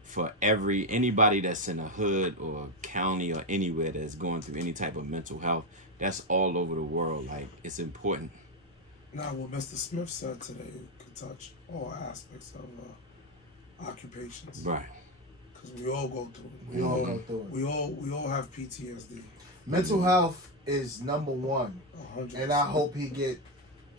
for anybody that's in a hood or a county or anywhere that's going through any type of mental health. That's all over the world. Like, it's important. Now, what Mr. Smith said today could touch all aspects of occupations. Right. Because we all go through it. We all go through it. We all have PTSD. Mental health is number one. 100%. And I hope he get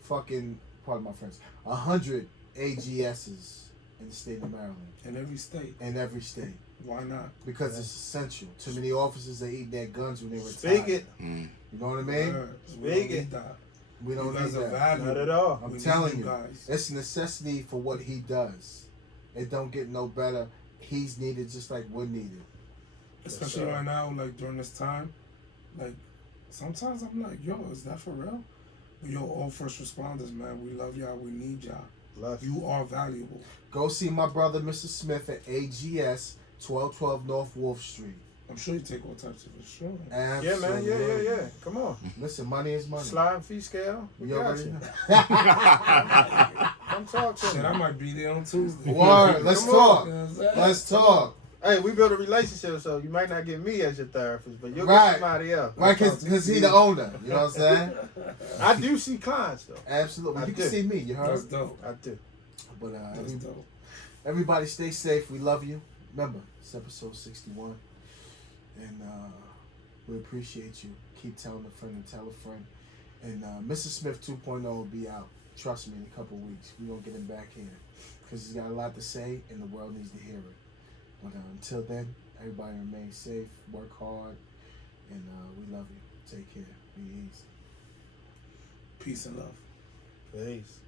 fucking, pardon my friends, 100 AGSs in the state of Maryland. In every state. In every state. Why not? Because it's essential. Too many officers, they eat their guns when they retire. Speak it. Mm. You know what I mean? Word. We Speak don't it. need that. We don't You need guys are that. valuable. Not at all. I'm We need telling you you. guys. It's a necessity for what he does. It don't get no better. He's needed just like we're needed. Especially sir. right now, like during this time, like sometimes I'm like, yo, is that for real? But yo, all first responders, man, we love y'all. We need y'all. Bless. You are valuable. Go see my brother, Mr. Smith, at AGS, 1212 North Wolf Street. I'm sure you take all types of insurance. Yeah, Absolutely. man. Yeah. Come on. Listen, money is money. Sliding fee scale. We You got already you. know. Come talk to Shit, me. I might be there on Tuesday. Word, let's Come talk. You know what I'm saying? Let's talk. Hey, we built a relationship, so you might not get me as your therapist, but you'll Right. get somebody else. Right, because he the owner. You know what I'm saying? I do see clients, though. Absolutely. I You can do. see me, you That's heard? dope. I do. But That's dope. everybody stay safe. We love you. Remember, it's episode 61. And we appreciate you. Keep telling a friend and tell a friend. And Mr. Smith 2.0 will be out. Trust me, in a couple weeks. We're going to get him back here. Because he's got a lot to say, and the world needs to hear it. But until then, everybody remain safe, work hard, and we love you. Take care. Be easy. Peace and love. Peace.